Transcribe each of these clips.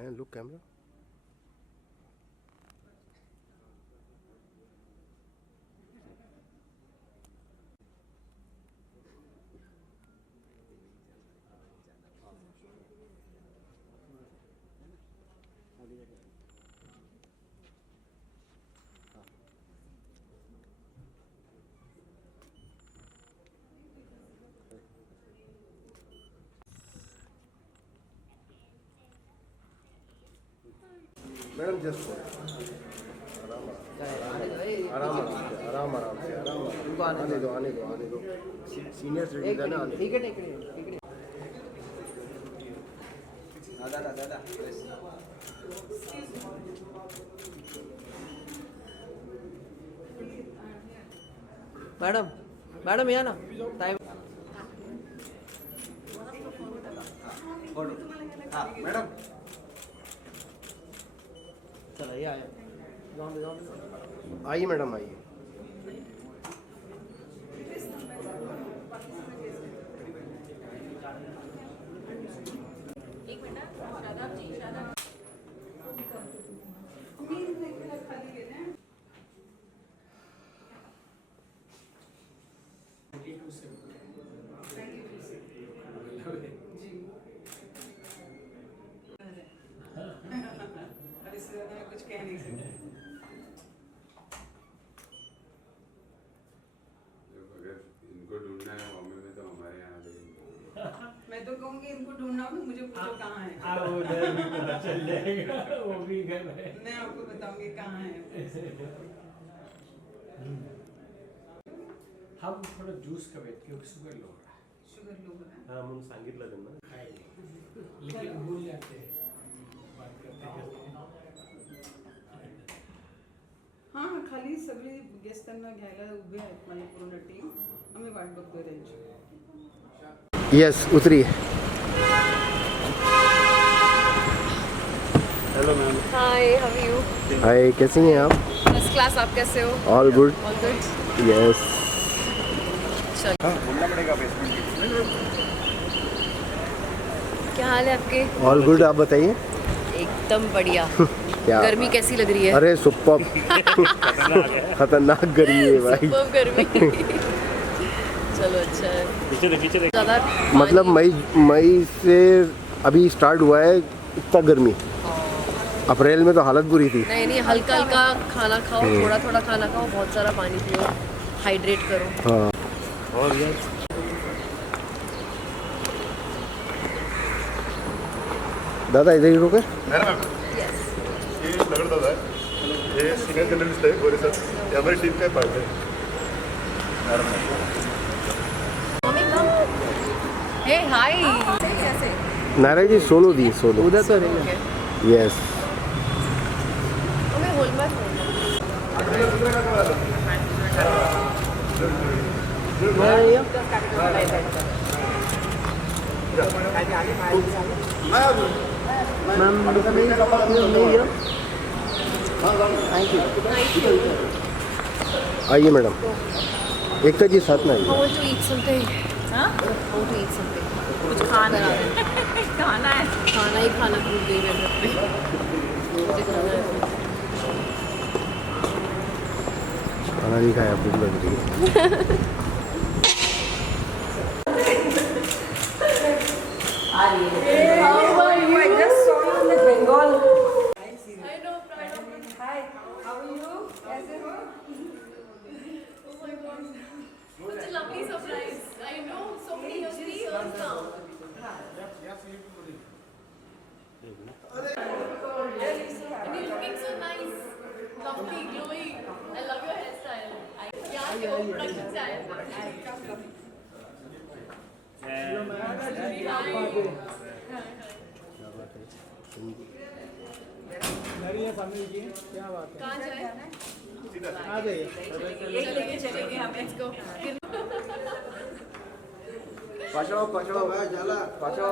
And look camera. Madam just आराम से आने दो सीनियर सिटीजन है ठीक है दादा मैडम या ना टाइम मैडम चला ये आइए मैडम आइए कुछ कह नहीं सकते। अगर इनको ढूंढना है बॉम्बे में तो हमारे यहाँ आ जाइए। मैं तो कहूँगी इनको ढूंढना हो तो मुझे पूछो कहाँ है। वो उधर भी पता चल जाएगा, वो भी घर है। मैं आपको बताऊंगी कहाँ है। हम थोडं ज्यूस करूयात क्योंकि शुगर लो है। शुगर लो है। हाँ म्हणून सांगितलं त्यांना लेकिन भूल जाते हैं बात करते करते। हाँ खाली सगळी गेस्टांना घ्यायला उभे आहेत माझी पूर्ण टीम. आम्ही वाट बघतोय त्यांची. यस उतरिए hello ma'am. Hi how are you? Hi कैसी हैं आप? First class. आप कैसे हो? All good all good. Yes बोलना पड़ेगा बेसमेंट क्या हाल है आपके? ऑल गुड आप बताइए एकदम बढ़िया. क्या गर्मी कैसी लग रही है? अरे सुपर खतरनाक गर्मी है भाई सुपर गर्मी. चलो अच्छा है. ज़्यादा मतलब मई से अभी स्टार्ट हुआ है इतना गर्मी. अप्रैल में तो हालत बुरी थी. नहीं हल्का हल्का खाना खाओ, थोड़ा थोड़ा खाना खाओ, बहुत सारा पानी पियो, हाइड्रेट करो. हाँ और ये दादा इधर ही रुके. यस. ये नगर दादा है, ये सीनियर जर्नलिस्ट है गोरे सर, ये हमारी टीम का पार्ट है. मम्मी कम. हे हाय. नारायण जी सोलो दी सोलो उधर तो नहीं. यस मम्मी होल मत. मैम नहीं थैंक यू. आइए मैडम एकता जी साथ में आइए. I want to eat something. हाँ? I want to eat something. कुछ खाना है. खाना ही खाना भूल गई मैं घर पे. मुझे खाना है. खाना नहीं खाया भूख लग रही है. I just saw you in Bengal. I know, proud of you. Hi, how are you? कैसे हो? Oh my God. Such a lovely surprise. I know, so many years, 3 years now. And you're looking so nice. Lovely, glowing. I love your hairstyle. Yeah, your production style. कहाँ जाए? आ जाइए. चलेंगे हम. Let's go. पाछड़ो जाला पाछड़ो.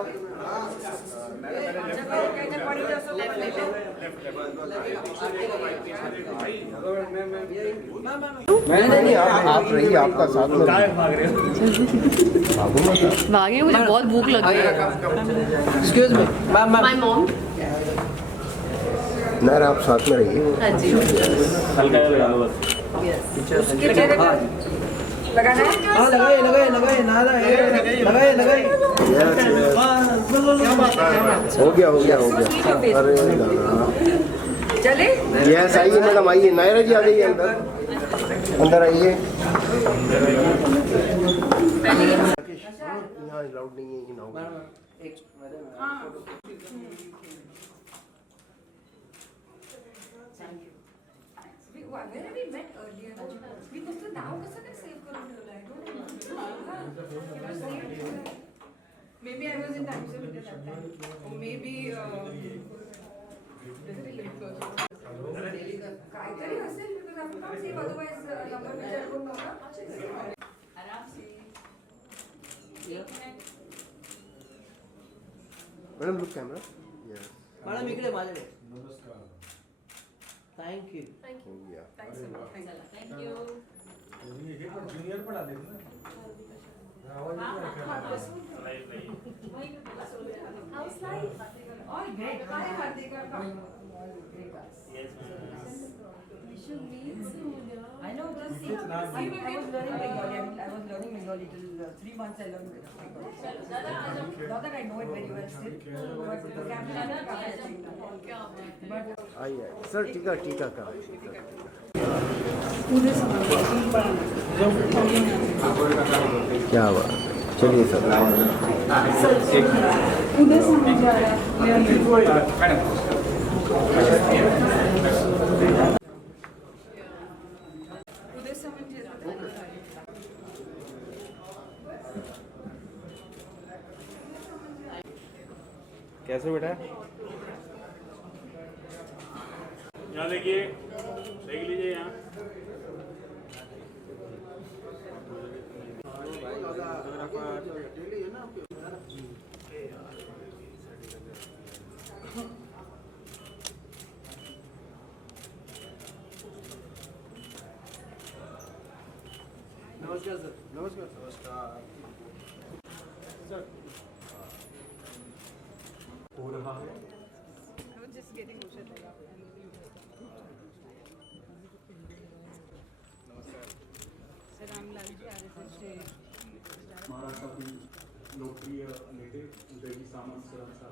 नहीं आप रहिए आपका साथ में भाग रहे हो? भागे. मुझे बहुत भूख लग रही है. Excuse me ma'am My mom. Nair आप साथ में रहिए। हाँ जी उसके चेहरे पर लगाना है। हाँ लगाए लगाए Yes, yes. हो गया अरे चले यस आइए मैडम आइए। नायरा जी आ जाइए अंदर आइए। यहाँ अलाउड नहीं है in house. Where have we met earlier? मी तुमचं नाव कसं काय सेव्ह करून ठेवलं आहे? Maybe I was in Times of India that time. Or maybe काहीतरी असेल because आपण can't save otherwise number विचार करून नव्हता. आराम से. Madam look camera. Yes madam इकडे माझ्याकडे थँक्यू हो गया। Thanks a lot. Thank you. Junior पण आले ना How's life? all great. Hi Hardika. We should meet soon. I know, but see, I was learning Bengali. I was learning Bengali till 3 months. I learned Bengali. Not that I know it very well still, but the vocabulary is But आइए sir टीका टीका का क्या हुआ? चलिए sir. उदय समाचार उदय समाचार कैसे बेटा? यहाँ देखिए, देख लीजिए यहाँ। नमस्कार सर। नमस्कार सर। हो रहा है I was just getting Usha Daya. Sir Ramlal ji RSS से महाराष्ट्रातील लोकप्रिय नेते उदयजी सामंत सरांचा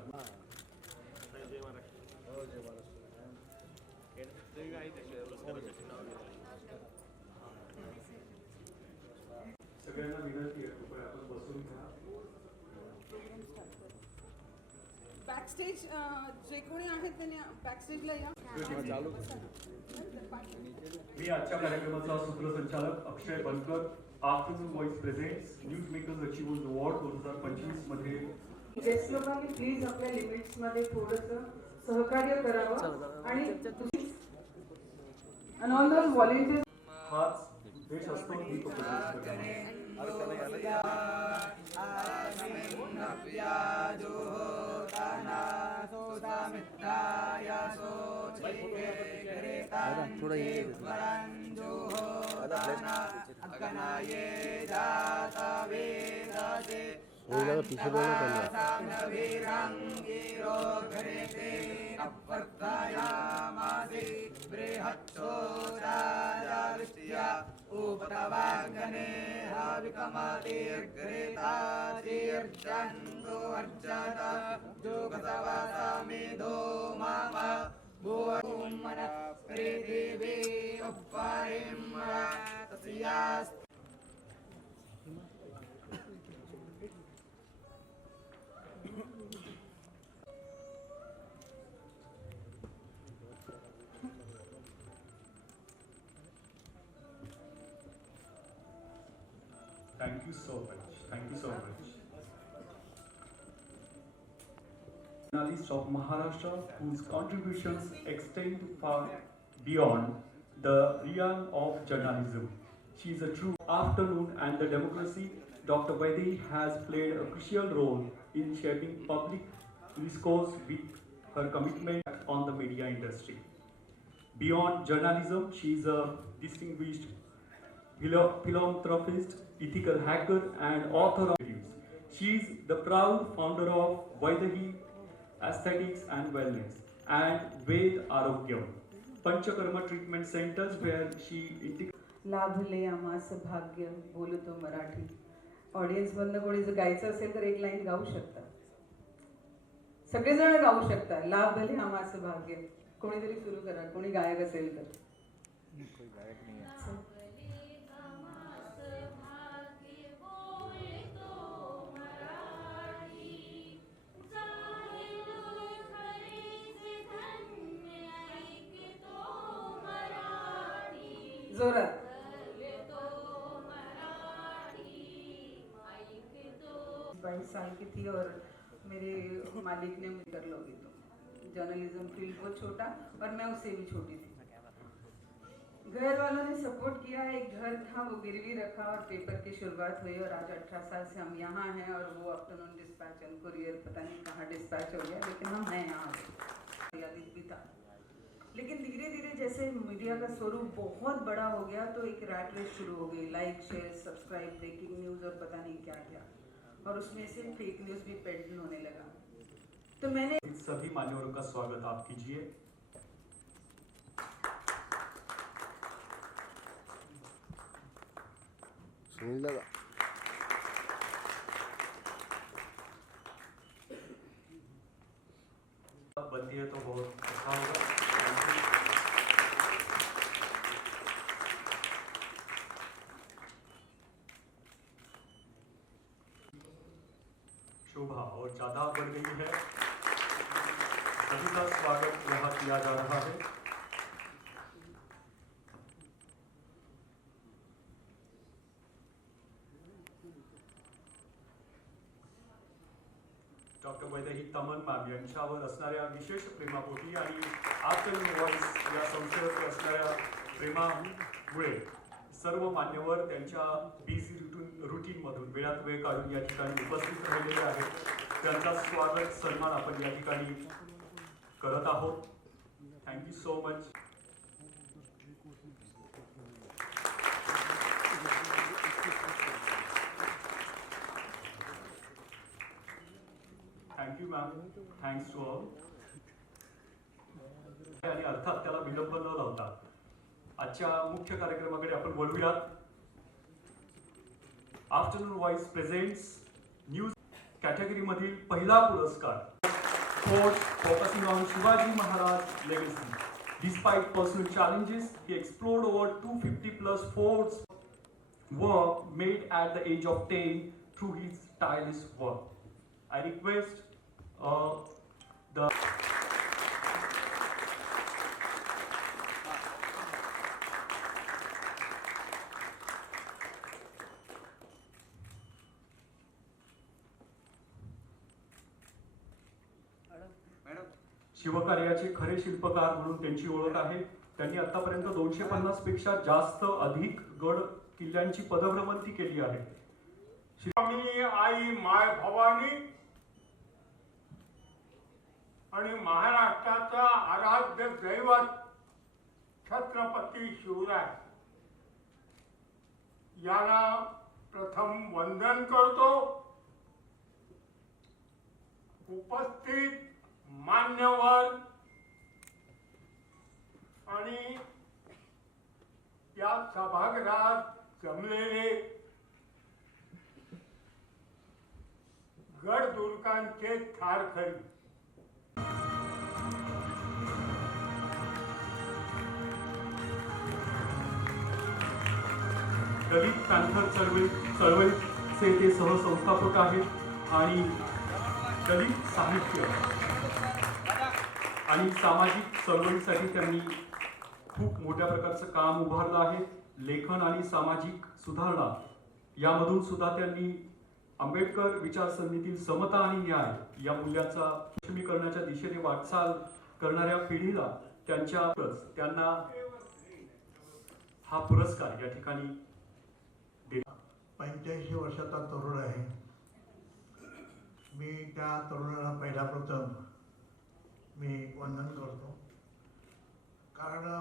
सगळ्यांना विनंती आहे कृपया आपण बसून घ्या. बॅकस्टेज जे कोणी आहेत त्यांनी बॅकस्टेजला या. मी आजच्या कार्यक्रमाचा सूत्रसंचालक Akshay Bankar afternoon voice presents news makers achievers award 2025 मध्ये गेस्ट लोकांनी प्लीज आपल्या लिमिट्स मध्ये थोडंसं सहकार्य करावं आणि ऑल दोज व्हॉलेंटियर्स हाच उद्देश असतो दीप प्रज्वलित करणे. थोड़ा ये होगा पीछे बोलना camera. Thank you so much. Thank you so much. Journalists of Maharashtra whose contributions extend far beyond the realm of journalism. She is a true afternoon and the democracy. Dr. Vaidhi has played a crucial role in shaping public discourse with her commitment on the media industry. Beyond journalism, she is a distinguished philanthropist, ethical hacker, and author of reviews. She is the proud founder of Vaidhi Aesthetics and Wellness, and Ved Arogyam, Panchakarma treatment centers where she लाभ ले आमास भाग्य बोलतो Marathi. Audience मधनं कोणी जर गायचं असेल तर एक लाईन गाऊ शकता. सगळेजण गाऊ शकता. लाभ ले आमास भाग्य. कोणीतरी सुरू करा, कोणी गायक असेल तर. जोरात. 22 साल की थी और मेरे मालिक ने मुझे कर लोगी तो जर्नलिज्म फील्ड बहुत छोटा और मैं उससे भी छोटी थी. घर वालों ने सपोर्ट किया. एक घर था वो गिरवी रखा और पेपर की शुरुआत हुई और आज 18 साल से हम यहाँ हैं और वो आफ्टरनून डिस्पैच एंड कुरियर पता नहीं कहाँ डिस्पैच हो गया लेकिन हम हैं यहाँ. यादित भी था लेकिन धीरे धीरे जैसे मीडिया का स्वरूप बहुत बड़ा हो गया तो एक रैट रेस शुरू हो गई. Like share subscribe breaking news और पता नहीं क्या क्या और उसमें से फेक न्यूज़ भी पेडल होने लगा. तो मैंने सभी मान्यवरों का स्वागत आप कीजिए. सुनील दादा बनती है तो बहुत अच्छा होगा. शोभा और ज्यादा बढ़ गई है. सभी का स्वागत यहाँ किया जा रहा है. डॉक्टर वैदेही तमन मॅम यांच्यावर असणाऱ्या विशेष प्रेमापोटी आणि आफ्टरनून व्हॉइस या संस्थेवर असणाऱ्या प्रेमामुळे सर्व मान्यवर त्यांच्या बिझी रुटीन मधून वेळात वेळ काढून या ठिकाणी उपस्थित राहिलेले आहेत. त्यांचा स्वागत सन्मान आपण या ठिकाणी करत आहोत. Thank you so much. Thank you ma'am. Thanks to all. आणि अर्थात त्याला विलंब न लावता आजच्या मुख्य कार्यक्रमाकडे आपण वळूयात. Afternoon voice presents news category मधील पहिला पुरस्कार sports focusing on Shivaji Maharaj legacy. Despite personal challenges, he explored over 250 plus forts work made at the age of 10 through his tireless work. I request the शिवकार्याचे खरे शिल्पकार म्हणून त्यांची ओळख आहे. त्यांनी आतापर्यंत 250 पेक्षा जास्त अधिक गड किल्ल्यांची पदभ्रमंती केली आहे. स्वामी आई माय भवानी आणि महाराष्ट्राचा आराध्य दैवत छत्रपती शिवराय यांना प्रथम वंदन करतो. उपस्थित मान्यवर आणि या सभागृहात जमलेले गडदुर्गांचे थारखरी दलित पॅन्थर चळवळीचे ते सहसंस्थापक आहेत आणि दलित साहित्य आणि सामाजिक चळवळीसाठी त्यांनी खूप मोठ्या प्रकारचं काम उभारलं आहे. लेखन आणि सामाजिक सुधारणा यामधून सुद्धा त्यांनी आंबेडकर विचारसरणीतील समता आणि न्याय या मूल्याचा सक्षमीकरणाच्या दिशेने वाटचाल करणाऱ्या पिढीला त्यांना हा पुरस्कार या ठिकाणी 85 वर्षाचा तरुण आहे. मी त्या तरुणाला पहिला प्रथम मी वंदन करतो कारण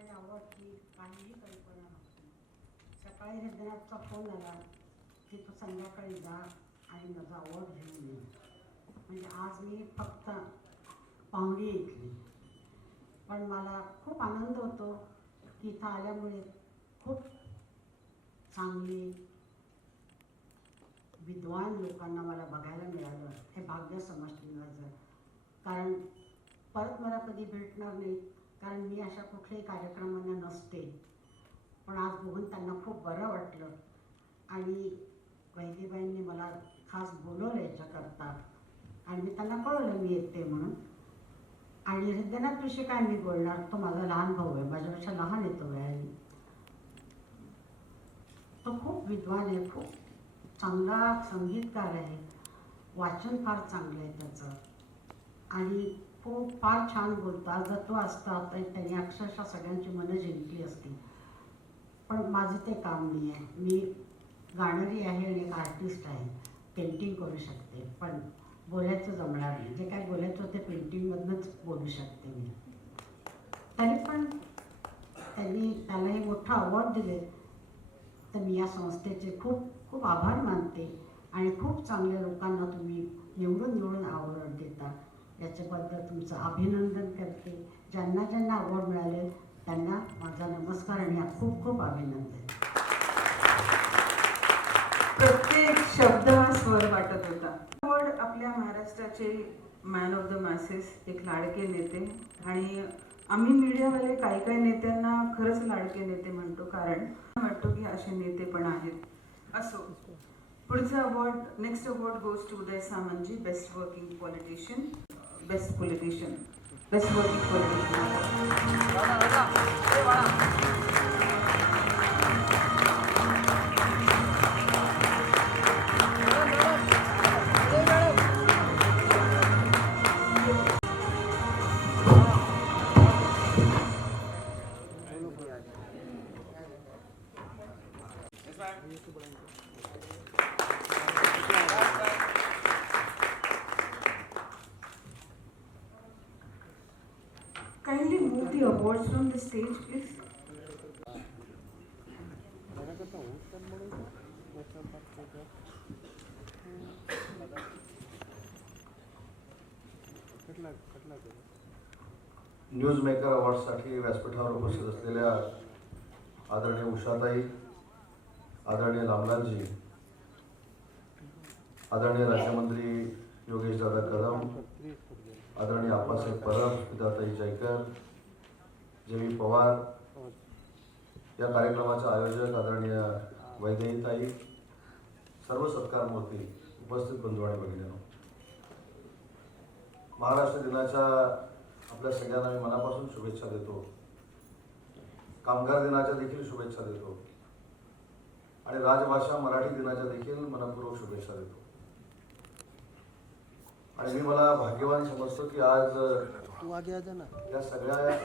आणि आवडती काहीही कल्पना नव्हती. सकाळी हृदयाचा फोन आला की तू संध्याकाळी जा आणि माझा अवॉर्ड घेऊन ये. म्हणजे आज मी फक्त पाहुणी इथली, पण मला खूप आनंद होतो की इथं आल्यामुळे खूप चांगली विद्वान लोकांना मला बघायला मिळालं. हे भाग्य समजते माझं, कारण परत मला कधी भेटणार नाही, कारण मी अशा कुठल्याही कार्यक्रमांना नसते. पण आज बघून त्यांना खूप बरं वाटलं आणि वैदीबाईंनी मला खास बोलवलं याच्याकरता आणि मी त्यांना कळवलं मी येते म्हणून. आणि हृदयनाथविषयी काय मी बोलणार, तो माझा लहान भाऊ आहे, माझ्यापेक्षा लहान येतो वयाने. तो खूप विद्वान आहे, खूप चांगला संगीतकार आहे, वाचन फार चांगलं आहे त्याचं आणि खूप फार छान बोलतात. जर तो असता तर त्यांनी अक्षरशः सगळ्यांची मनं जिंकली असती. पण माझं ते काम नाही आहे. मी गाणारी आहे आणि एक आर्टिस्ट आहे, पेंटिंग करू शकते, पण बोलायचं जमणार नाही. जे काय बोलायचं ते पेंटिंगमधनंच बोलू शकते मी. तरी पण त्यांनी त्याला हे मोठं अवॉर्ड दिले तर मी या संस्थेचे खूप खूप आभार मानते आणि खूप चांगल्या लोकांना तुम्ही निवडून अवॉर्ड देता, याच्याबद्दल तुमचं अभिनंदन करते. ज्यांना ज्यांना अवॉर्ड मिळाले त्यांना माझा नमस्कार आणि खूप खूप अभिनंदन. प्रत्येक शब्द हा स्वर वाटत होता. अवॉर्ड आपल्या महाराष्ट्राचे मॅन ऑफ द मॅसेस, एक लाडके नेते. आणि आम्ही मीडियावाले काही नेत्यांना खरंच लाडके नेते म्हणतो, कारण वाटतो की असे नेते पण आहेत. असो, पुढचा award, next award goes to Uday Samant ji, best working politician, best politician, best working Kindly move the awards from the stage, please. News maker अवॉर्डसाठी व्यासपीठावर उपस्थित असलेल्या आदरणीय उषाताई, आदरणीय रामलालजी, आदरणीय राज्यमंत्री योगेश दादा कदम, आदरणीय आप्पासाहेब परब, विधाताई जयकर, जेवी पवार, या कार्यक्रमाचे आयोजक आदरणीय वैदेहीताई, सर्व सत्कारमूर्ती, उपस्थित बंधू आणि भगिनींनो, महाराष्ट्र दिनाच्या आपल्या सगळ्यांना मी मनापासून शुभेच्छा देतो. कामगार दिनाच्या देखील शुभेच्छा देतो आणि राजभाषा मराठी दिनाच्या देखील मनपूर्वक शुभेच्छा देतो. आणि मी मला भाग्यवान समजतो की आज या सगळ्या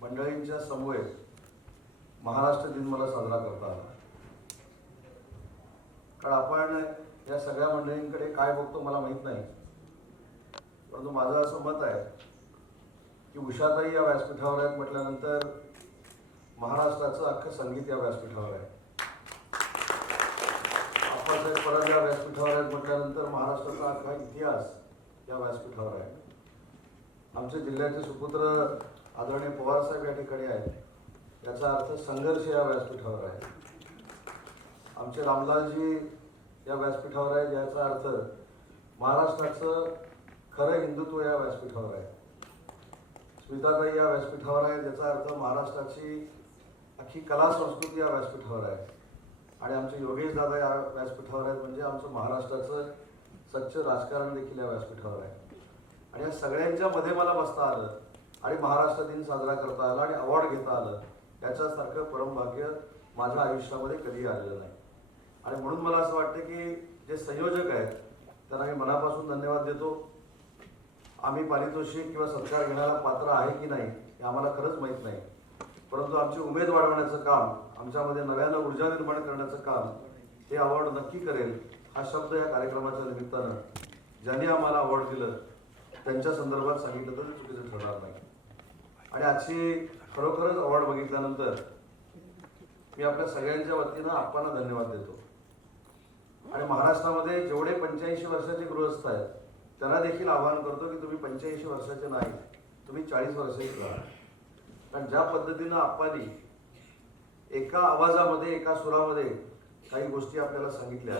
मंडळींच्या समवेत महाराष्ट्र दिन मला साजरा करता आला. कारण आपण या सगळ्या मंडळींकडे काय बघतो मला माहीत नाही, परंतु माझं असं मत आहे की उषाताई या व्यासपीठावर आहेत म्हटल्यानंतर महाराष्ट्राचं अख्खं संगीत या व्यासपीठावर आहे. आप्पासाहेब परब या व्यासपीठावर आहेत म्हटल्यानंतर महाराष्ट्राचा अख्खा इतिहास या व्यासपीठावर आहे. आमचे जिल्ह्याचे सुपुत्र आदरणीय पवारसाहेब या ठिकाणी आहेत, याचा अर्थ संघर्ष या व्यासपीठावर आहे. आमचे रामलालजी या व्यासपीठावर आहेत, याचा अर्थ महाराष्ट्राचं खरं हिंदुत्व या व्यासपीठावर आहे. स्मिताताई या व्यासपीठावर आहेत, याचा अर्थ महाराष्ट्राची अख्खी कला संस्कृती या व्यासपीठावर आहे. आणि आमचे योगेश दादा या व्यासपीठावर आहेत, म्हणजे आमचं महाराष्ट्राचं सच्च राजकारण देखील या व्यासपीठावर आहे. आणि या सगळ्यांच्या मध्ये मला बसता आलं आणि महाराष्ट्र दिन साजरा करता आला आणि अवॉर्ड घेता आलं, याच्यासारखं परमभाग्य माझ्या आयुष्यामध्ये कधी आलेलं नाही. आणि म्हणून मला असं वाटतं की जे संयोजक आहेत त्यांना मी मनापासून धन्यवाद देतो. आम्ही पारितोषिक किंवा सत्कार घेण्याला पात्र आहे की नाही हे आम्हाला खरंच माहीत नाही, परंतु आमची उमेद वाढवण्याचं काम, आमच्यामध्ये नव्यानं ऊर्जा निर्माण करण्याचं काम हे अवॉर्ड नक्की करेल. हा शब्द या कार्यक्रमाच्या निमित्तानं ज्यांनी आम्हाला अवॉर्ड दिलं त्यांच्या संदर्भात सांगितलं तर चुकीचं ठरणार नाही. आणि आजची खरोखरच अवॉर्ड बघितल्यानंतर मी आपल्या सगळ्यांच्या वतीनं आप्पांना धन्यवाद देतो. आणि महाराष्ट्रामध्ये जेवढे 85 वर्षाचे गृहस्थ आहेत त्यांना देखील आवाहन करतो की तुम्ही 85 वर्षाचे नाही, तुम्ही 40 वर्षाचे राहा. कारण ज्या पद्धतीनं आप्पांनी एका आवाजामध्ये एका सुरामध्ये काही गोष्टी आपल्याला सांगितल्या,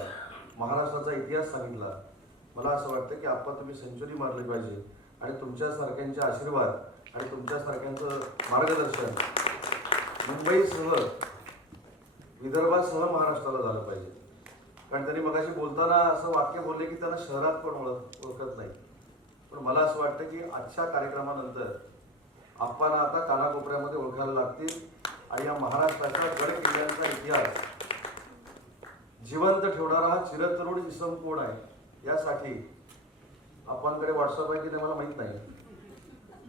महाराष्ट्राचा इतिहास सांगितला, मला असं वाटतं की आप्पा तुम्ही सेंचुरी मारली पाहिजे. आणि तुमच्यासारख्यांचे आशीर्वाद आणि तुमच्यासारख्यांचं मार्गदर्शन मुंबईसह विदर्भासह महाराष्ट्राला झालं पाहिजे. कारण त्यांनी मगाशी बोलताना असं वाक्य बोलले की त्यांना शहरात पण ओळखत नाही. पण मला असं वाटतं की आजच्या कार्यक्रमानंतर आप्पांना आता कानाकोपऱ्यामध्ये ओळखायला लागतील आणि या महाराष्ट्राच्या गड किल्ल्यांचा इतिहास जिवंत ठेवणारा हा चिरतरुण इसम कोण आहे यासाठी आप्पांकडे व्हॉट्सअप आहे की नाही मला माहीत नाही,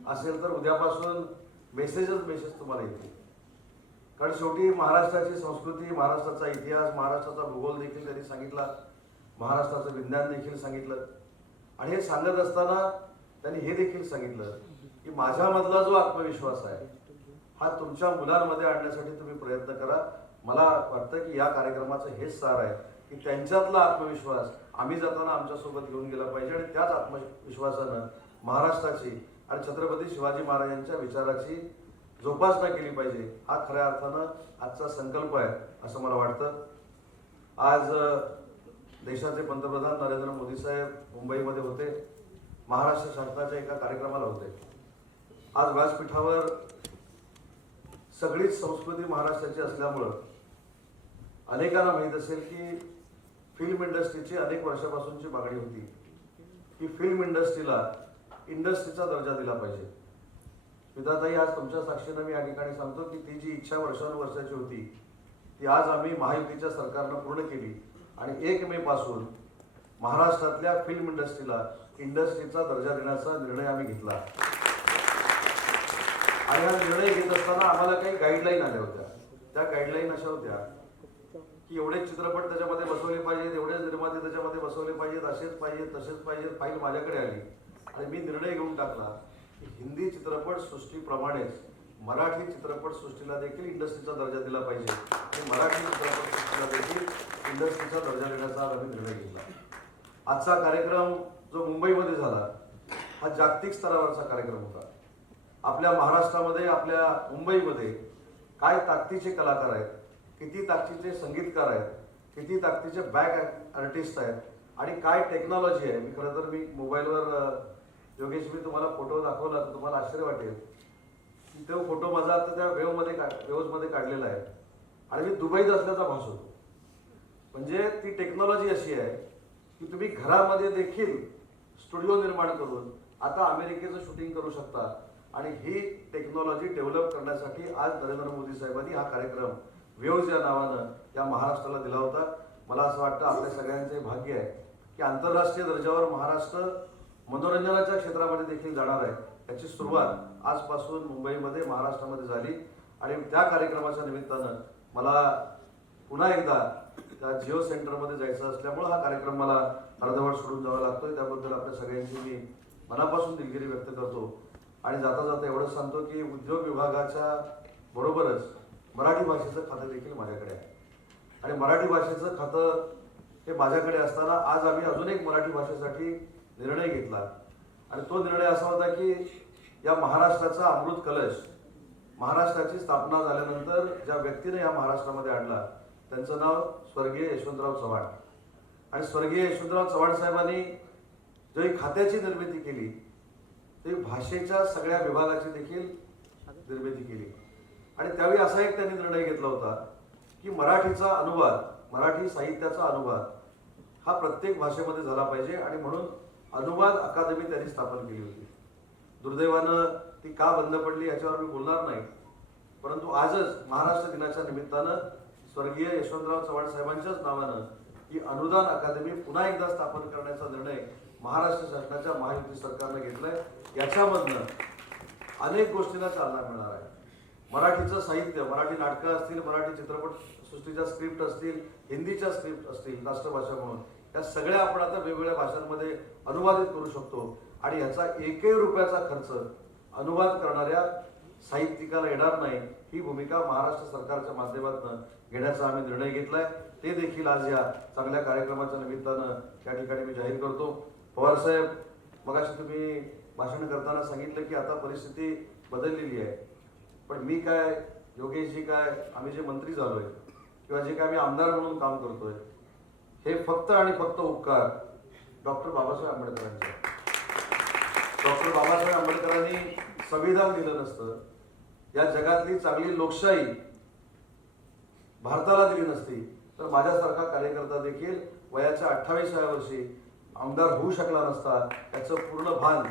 असेल तर उद्यापासून मेसेज तुम्हाला येतील. कारण शेवटी महाराष्ट्राची संस्कृती, महाराष्ट्राचा इतिहास, महाराष्ट्राचा भूगोल देखील त्यांनी सांगितला, महाराष्ट्राचं विज्ञान देखील सांगितलं. आणि हे सांगत असताना त्यांनी हे देखील सांगितलं की माझ्यामधला जो आत्मविश्वास आहे हा तुमच्या मुलांमध्ये आणण्यासाठी तुम्ही प्रयत्न करा. मला वाटतं की या कार्यक्रमाचं हेच सार आहे की त्यांच्यातला आत्मविश्वास आम्ही जाताना आमच्यासोबत घेऊन गेला पाहिजे आणि त्याच आत्मविश्वासानं महाराष्ट्राची आणि छत्रपती शिवाजी महाराजांच्या विचाराची जोपासना केली पाहिजे. हा खऱ्या अर्थानं आजचा संकल्प आहे असं मला वाटतं. आज देशाचे पंतप्रधान नरेंद्र मोदी साहेब मुंबईमध्ये होते, महाराष्ट्र शासनाच्या एका कार्यक्रमाला होते. आज व्यासपीठावर सगळीच संस्कृती महाराष्ट्राची असल्यामुळं अनेकांना माहीत असेल की फिल्म इंडस्ट्रीची अनेक वर्षापासूनची मागणी होती की फिल्म इंडस्ट्रीला इंडस्ट्रीचा दर्जा दिला पाहिजे. विधाताई, आज तुमच्या साक्षीनं मी या ठिकाणी सांगतो की ती जी इच्छा वर्षानुवर्षाची होती ती आज आम्ही महायुतीच्या सरकारनं पूर्ण केली आणि 1 मे पासून महाराष्ट्रातल्या फिल्म इंडस्ट्रीला इंडस्ट्रीचा दर्जा देण्याचा निर्णय आम्ही घेतला. आणि हा निर्णय घेत असताना आम्हाला काही गाईडलाईन आल्या होत्या. त्या गाईडलाईन अशा होत्या की एवढेच चित्रपट त्याच्यामध्ये बसवले पाहिजेत, एवढेच निर्माते त्याच्यामध्ये बसवले पाहिजेत, असेच पाहिजेत, तसेच पाहिजेत. फाईल माझ्याकडे आली आणि मी निर्णय घेऊन टाकला की हिंदी चित्रपट सृष्टीप्रमाणेच मराठी चित्रपट सृष्टीला देखील इंडस्ट्रीचा दर्जा दिला पाहिजे आणि मराठी चित्रपट सृष्टीला देखील इंडस्ट्रीचा दर्जा देण्याचा आम्ही निर्णय घेतला. आजचा कार्यक्रम जो मुंबईमध्ये झाला हा जागतिक स्तरावरचा कार्यक्रम होता. आपल्या महाराष्ट्रामध्ये, आपल्या मुंबईमध्ये काय ताकदीचे कलाकार आहेत, किती ताकदीचे संगीतकार आहेत, किती ताकदीचे बॅक आर्टिस्ट आहेत आणि काय टेक्नॉलॉजी आहे. मी खरं तर मी मोबाईलवर योगेश मी तुम्हाला फोटो दाखवला तर तुम्हाला आश्चर्य वाटेल की तो फोटो माझा आता त्या वेव्हमध्ये काढलेला आहे आणि मी दुबईत असल्याचा भास होतो. म्हणजे ती टेक्नॉलॉजी अशी आहे की तुम्ही घरामध्ये देखील स्टुडिओ निर्माण करून आता अमेरिकेचं शूटिंग करू शकता. आणि ही टेक्नॉलॉजी डेव्हलप करण्यासाठी आज नरेंद्र मोदी साहेबांनी हा कार्यक्रम वेव्ज या नावानं या महाराष्ट्राला दिला होता. मला असं वाटतं आपल्या सगळ्यांचे भाग्य आहे की आंतरराष्ट्रीय दर्जावर महाराष्ट्र मनोरंजनाच्या क्षेत्रामध्ये देखील जाणार आहे. याची सुरुवात आजपासून मुंबईमध्ये, महाराष्ट्रामध्ये झाली आणि त्या कार्यक्रमाच्या निमित्तानं मला पुन्हा एकदा त्या जिओ सेंटरमध्ये जायचं असल्यामुळं हा कार्यक्रम मला अर्धवट सोडून जावा लागतोय. त्याबद्दल आपल्या सगळ्यांची मी मनापासून दिलगिरी व्यक्त करतो. आणि जाता जाता एवढंच सांगतो की उद्योग विभागाच्या बरोबरच मराठी भाषेचं खातं देखील माझ्याकडे आहे आणि मराठी भाषेचं खातं हे माझ्याकडे असताना आज आम्ही अजून एक मराठी भाषेसाठी निर्णय घेतला आणि तो निर्णय असा होता की या महाराष्ट्राचा अमृत कलश, महाराष्ट्राची स्थापना झाल्यानंतर ज्या व्यक्तीने या महाराष्ट्रामध्ये आणला त्यांचं नाव स्वर्गीय यशवंतराव चव्हाण. आणि स्वर्गीय यशवंतराव चव्हाण साहेबांनी जो ही खात्याची निर्मिती केली ते भाषेच्या सगळ्या विभागाची देखील निर्मिती केली. आणि त्यावेळी असा एक त्यांनी निर्णय घेतला होता की मराठीचा अनुवाद, मराठी साहित्याचा अनुवाद हा प्रत्येक भाषेमध्ये झाला पाहिजे आणि म्हणून अनुवाद अकादमी त्यांनी स्थापन केली होती. दुर्दैवानं ती का बंद पडली याच्यावर मी बोलणार नाही, परंतु आजच महाराष्ट्र दिनाच्या निमित्तानं स्वर्गीय यशवंतराव चव्हाण साहेबांच्याच नावानं ही अनुदान अकादमी पुन्हा एकदा स्थापन करण्याचा निर्णय महाराष्ट्र शासनाच्या महायुती सरकारनं घेतलाय. याच्यामधनं अनेक गोष्टींना चालना मिळणार आहे. मराठीचं साहित्य, मराठी नाटकं असतील, मराठी चित्रपट सृष्टीच्या स्क्रिप्ट असतील, हिंदीच्या स्क्रिप्ट असतील राष्ट्रभाषा म्हणून, या सगळ्या आपण आता वेगवेगळ्या भाषांमध्ये अनुवादित करू शकतो आणि याचा एकही रुपयाचा खर्च अनुवाद करणाऱ्या साहित्यिकाला येणार नाही, ही भूमिका महाराष्ट्र सरकारच्या माध्यमातून घेण्याचा आम्ही निर्णय घेतलाय. ते देखील आज या चांगल्या कार्यक्रमाच्या निमित्तानं त्या ठिकाणी मी जाहीर करतो. पवार साहेब, मगाशी तुम्ही भाषण करताना सांगितलं की आता परिस्थिती बदललेली आहे, पण मी काय, योगेशजी काय, आम्ही जे मंत्री झालोय किंवा जे काय आम्ही आमदार म्हणून काम करतोय, हे फक्त आणि फक्त उपकार डॉक्टर बाबासाहेब आंबेडकरांचे. डॉक्टर बाबासाहेब आंबेडकरांनी संविधान दिलं नसतं, या जगातली चांगली लोकशाही भारताला दिली नसती, तर माझ्यासारखा कार्यकर्ता देखील वयाच्या 28व्या वर्षी आमदार होऊ शकला नसता. याचं पूर्ण भान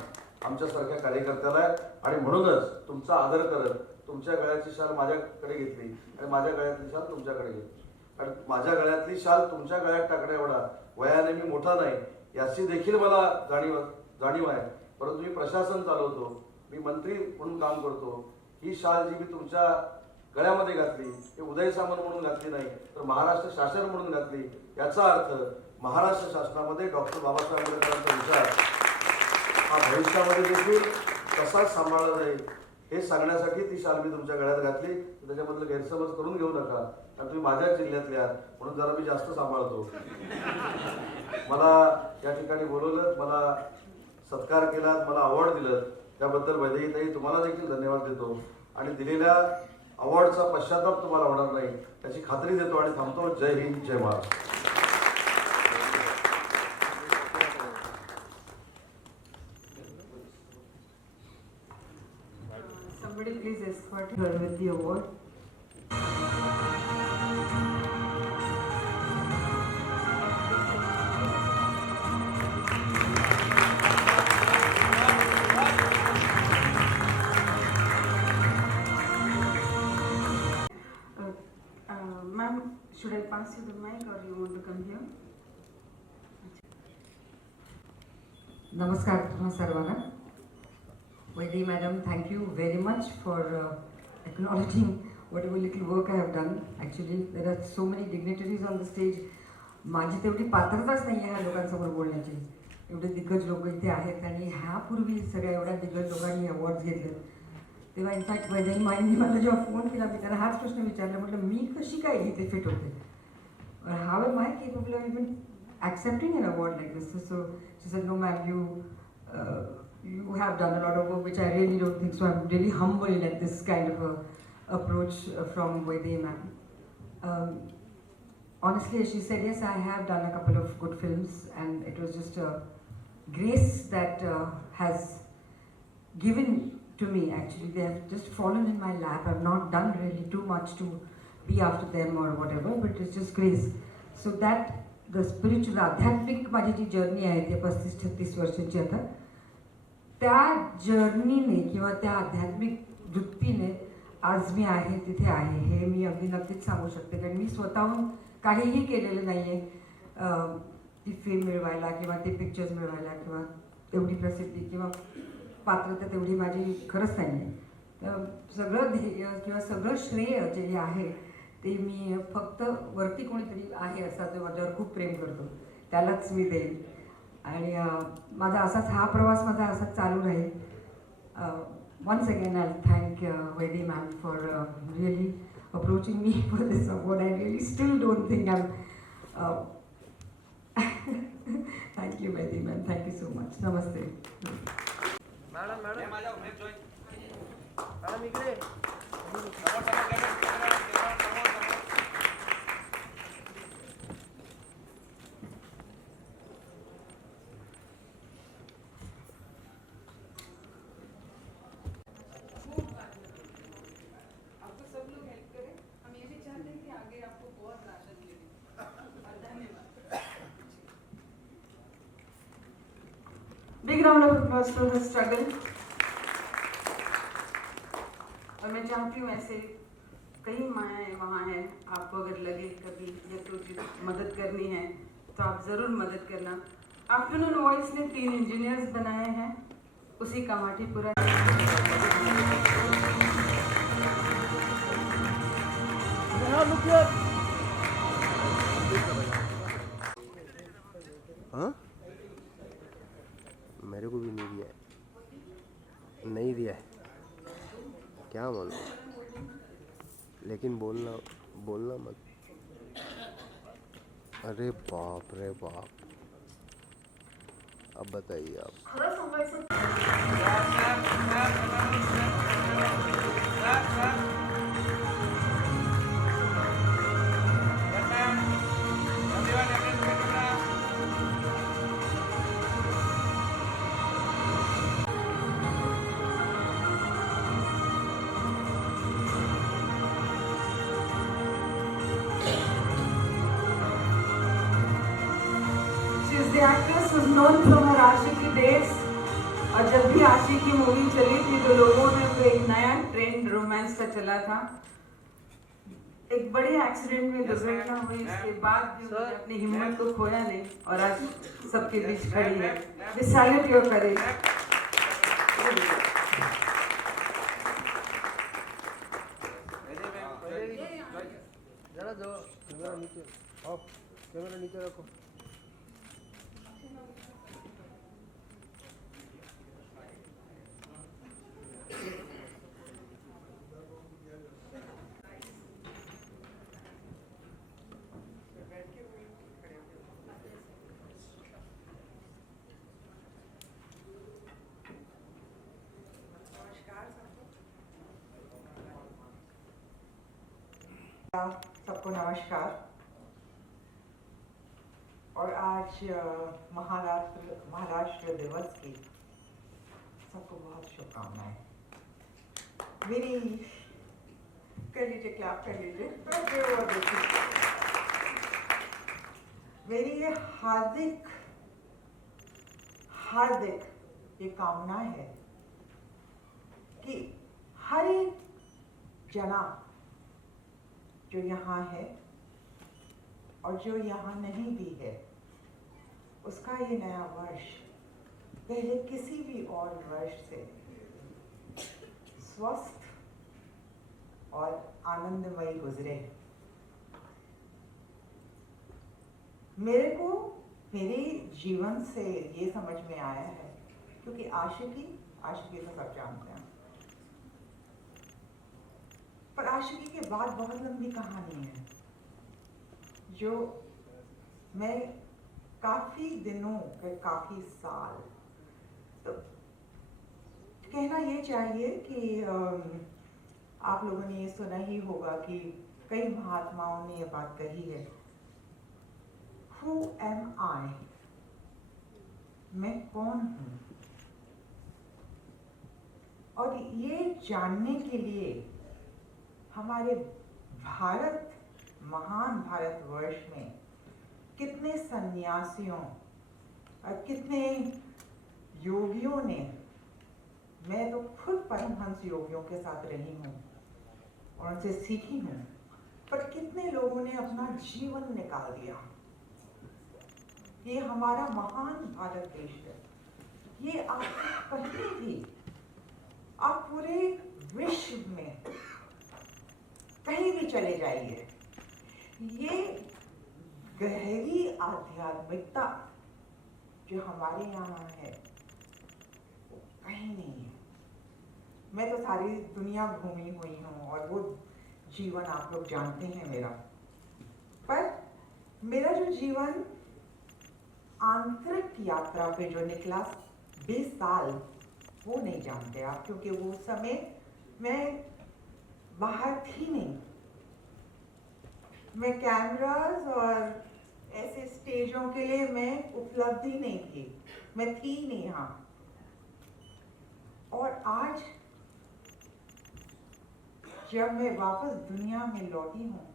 आमच्यासारख्या कार्यकर्त्याला आहे. आणि म्हणूनच तुमचा आदर करत तुमच्या गळ्याची शाल माझ्याकडे घेतली आणि माझ्या गळ्यातली शाल तुमच्याकडे घेतली. आणि माझ्या गळ्यातली शाल तुमच्या गळ्यात टाकण्या एवढा वयाने मी मोठा नाही याची देखील मला जाणीव आहे. परंतु मी प्रशासन चालवतो, मी मंत्री म्हणून काम करतो. ही शाल जी मी तुमच्या गळ्यामध्ये घातली, हे उदय सामंत म्हणून घातली नाही, तर महाराष्ट्र शासन म्हणून घातली. याचा अर्थ महाराष्ट्र शासनामध्ये डॉक्टर बाबासाहेब आंबेडकरांचा विचार हा भविष्यामध्ये देखील कसा सांभाळला जाईल हे सांगण्यासाठी ती शाल मी तुमच्या गळ्यात घातली. त्याच्याबद्दल गैरसमज करून घेऊ नका, कारण तुम्ही माझ्याच जिल्ह्यातले आहात म्हणून जरा मी जास्त सांभाळतो. मला या ठिकाणी बोलवलं, मला सत्कार केलात, मला अवॉर्ड दिलं, त्याबद्दल वैदेहीताई तुम्हाला देखील धन्यवाद देतो. आणि दिलेल्या अवॉर्डचा पश्चाताप तुम्हाला होणार नाही याची खात्री देतो आणि थांबतो. जय हिंद, जय Maharashtra. Somebody please escort her with the award. Ma'am, should I pass you the mic or you want to come here? नमस्कार तुम्हा सर्वांना. Vaidhi madam, thank you very much for acknowledging whatever little work I have done. Actually, there are so many dignitaries on the stage. माझी तेवढी पात्रताच नाही आहे ह्या लोकांसमोर बोलण्याची. एवढे दिग्गज लोक इथे आहेत आणि ह्यापूर्वी सगळ्या एवढ्या दिग्गज लोकांनी अवॉर्ड्स घेतले. तेव्हा इनफॅक्ट वैदेही माईंनी मला जेव्हा फोन केला मी त्यांना हाच प्रश्न विचारला, म्हटलं मी कशी काय इथे फिट होते, how am I capable of even accepting an award like this? So she said, no ma'am, you have done a lot of work which I really don't think so. I'm really humbled at this kind of a approach from Vaidhi ma'am. Honestly, she said, yes, I have done a couple of good films and it was just a grace that has given to me. Actually, they have just fallen in my lap. I've not done really too much to be after them or whatever, but it's just grace. So that the spiritual, आध्यात्मिक माझी जी journey आहे ते 35-36 वर्षांची आता, त्या जर्नीने किंवा त्या आध्यात्मिक वृत्तीने आज मी आहे तिथे आहे हे मी अगदी नक्कीच सांगू शकते. कारण मी स्वतःहून काहीही केलेलं नाही आहे ती फेम मिळवायला किंवा ते पिक्चर्स मिळवायला किंवा एवढी प्रसिद्धी किंवा पात्रता तेवढी माझी खरंच नाही आहे. तर सगळं ध्येय किंवा सगळं श्रेय जे आहे ते मी फक्त वरती कोणीतरी आहे असा जो माझ्यावर खूप प्रेम करतो त्यालाच मी देईन. आणि माझा असाच हा प्रवास माझा असाच चालू राहील. Once again I thank Vaidi ma'am for really approaching me for this award. I really still don't think I am. Thank you Vaidi ma'am, thank you so much. Namaste madam. Madam इकडे. Big round of applause for the struggle. और मैं चाहती हूँ ऐसे कई माएँ वहाँ हैं, आपको अगर लगे कभी या कुछ मदद करनी है तो आप ज़रूर मदद करना. आफ्टरनून वॉइस ने 3 इंजीनियर्स बनाए हैं, उसी कामाठीपुरा. हाँ, मेरे को भी नहीं दिया है, नहीं दिया है. क्या मानो, लेकिन बोलना मत। अरे बाप रे बाप। अब बताइए आप। She is the actress who is known from her Aashiqui days. और जब भी आशिकी मूवी चली थी तो लोगों में वो एक नया ट्रेंड रोमांस का चला था। एक बड़े एक्सीडेंट में दुर्घटना हुई, इसके बाद भी उन्होंने अपनी हिम्मत को खोया नहीं और आज सबके बीच खड़ी है। We salute your courage. जरा जो कैमरा नीचे ऑफ, कैमरा नीचे रखो। सबको नमस्कार। और आज महाराष्ट्र दिवस की सबको बहुत शुभकामनाएं। मेरी कर लीजिए, क्लैप कर लीजिए। मेरी ये हार्दिक ये कामना है कि हर एक जना जो यहाँ है और जो यहाँ नहीं भी है, उसका ये नया वर्ष पहले किसी भी और वर्ष से स्वस्थ और आनंदमयी गुजरे। मेरे जीवन से ये समझ में आया है, क्योंकि आशिकी तो सब जानते हैं, पर आशिकी के बाद बहुत लंबी कहानी है जो मैं काफी दिनों काफी साल, तो कहना ये चाहिए कि आप लोगों ने ये सुना ही होगा कि कई महात्माओं ने ये बात कही है, Who am I? मैं कौन हूँ? और ये जानने के लिए हमारे महान भारतवर्ष में कितने सन्यासियों और कितने योगियों ने, मैं तो खुद परमहंस योगियों के साथ रही हूँ और उनसे सीखी हूँ, पर कितने लोगों ने अपना जीवन निकाल दिया। ये हमारा महान भारत देश है। ये आप कहीं भी, आप पूरे विश्व में कहीं भी चले जाइए, ये गहरी आध्यात्मिकता जो हमारे यहाँ है वो कहीं नहीं है। मैं तो सारी दुनिया घूमी हुई हूँ और वो जीवन आप लोग जानते हैं मेरा, पर मेरा जो जीवन आंतरिक यात्रा पे जो निकला 20 साल, वो नहीं जानते आप, क्योंकि वो समय मैं बाहर थी नहीं। मैं कैमरास और ऐसे स्टेजों के लिए मैं उपलब्ध ही नहीं थी, मैं थी नहीं यहाँ। और आज जब मैं वापस दुनिया में लौटी हूँ,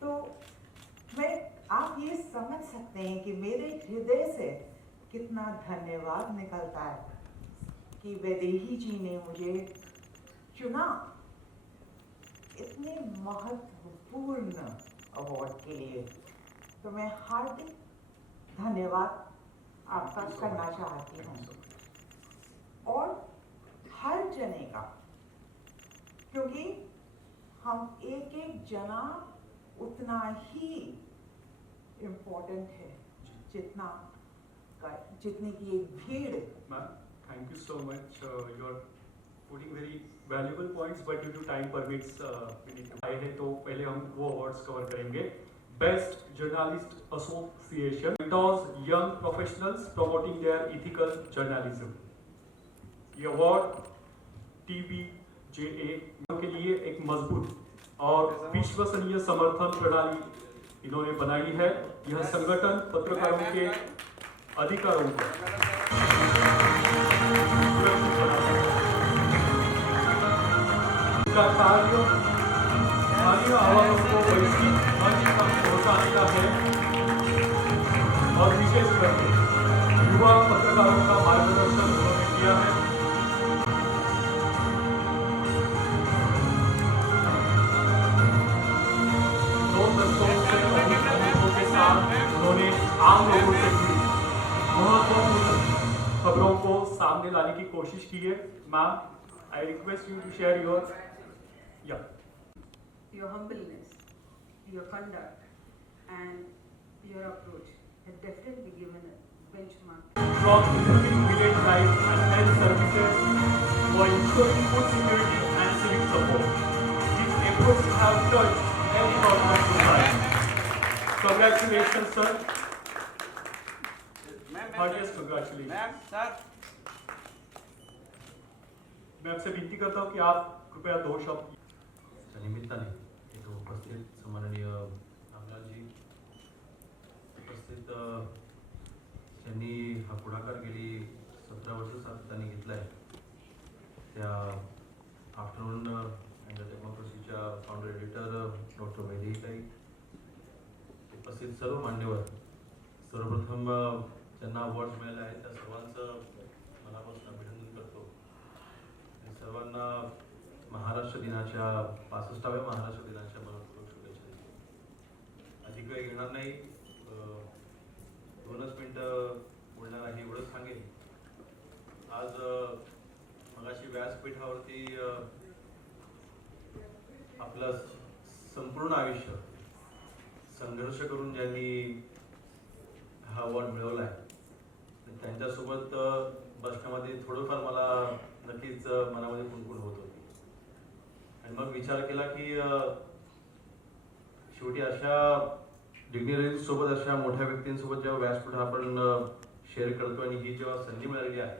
तो आप ये समझ सकते हैं कि मेरे हृदय से कितना धन्यवाद निकलता है कि वैदेही जी ने मुझे चुना इतने महत्वपूर्ण अवार्ड के लिए। तो मैं हार्दिक धन्यवाद आपका करना चाहती हूँ और हर जने का, क्योंकि हम एक एक जना उतना ही इम्पोर्टेंट है जितनी की एक भीड़ Thank you so much. You're putting very valuable points, but due to time permits, we need to. आए हैं तो पहले हम वो awards cover करेंगे. Best Journalist Association mentors young professionals promoting their ethical journalism. ये award TBJA के लिए एक मजबूत और विश्वसनीय समर्थन प्रणाली इन्होंने बनाई है. यह संगठन पत्रकारों के अधिकारों को का कार्य स्थानीय आवाज़ों को वैश्विक मंच तक पहुंचाने का है और विशेष करके युवा पत्रकारों का मार्गदर्शन उन्होंने किया है. दो दशकों से अधिक अनुभवों के साथ उन्होंने आम लोगों से जुड़ी महत्वपूर्ण खबरों को सामने लाने की कोशिश की है. Ma'am, I request you to share your Your humbleness, your conduct, and your approach have definitely given a benchmark. From improving village life and health services for ensuring food security and civic support. These efforts have touched many corners of society. Congratulations, sir. Heartiest congratulations. मैं आपसे विनती करता हूँ कि आप कृपया 2 शब्द. निमित्ताने इथं उपस्थित सन्माननीय रामलालजी, उपस्थित ज्यांनी हा पुढाकार गेली 17 वर्ष सातत्याने घेतला आहे त्या आफ्टरनून अँड डेमोक्रेसीच्या फाउंडर एडिटर डॉक्टर वैदेहीताई, उपस्थित सर्व मान्यवर, सर्वप्रथम ज्यांना अवॉर्ड्स मिळाले आहेत त्या सर्वांचं मनापासून अभिनंदन करतो. सर्वांना महाराष्ट्र दिनाच्या 65व्या महाराष्ट्र दिनाच्या मनपूर्वक शुभेच्छा देतो. अधिक वेळ घेणार नाही, 2च मिनिटं बोलणार आहे. एवढंच सांगेन, आज मगाशी व्यासपीठावरती आपलं संपूर्ण आयुष्य संघर्ष करून ज्यांनी हा अवॉर्ड मिळवला आहे त्यांच्यासोबत बसण्यामध्ये थोडंफार मला नक्कीच मनामध्ये कुणकुण होत होती. आणि मग विचार केला की शेवटी अशा डिग्निटरीज सोबत, अशा मोठ्या व्यक्तींसोबत जेव्हा व्यासपीठ आपण शेअर करतो आणि ही जेव्हा संधी मिळालेली आहे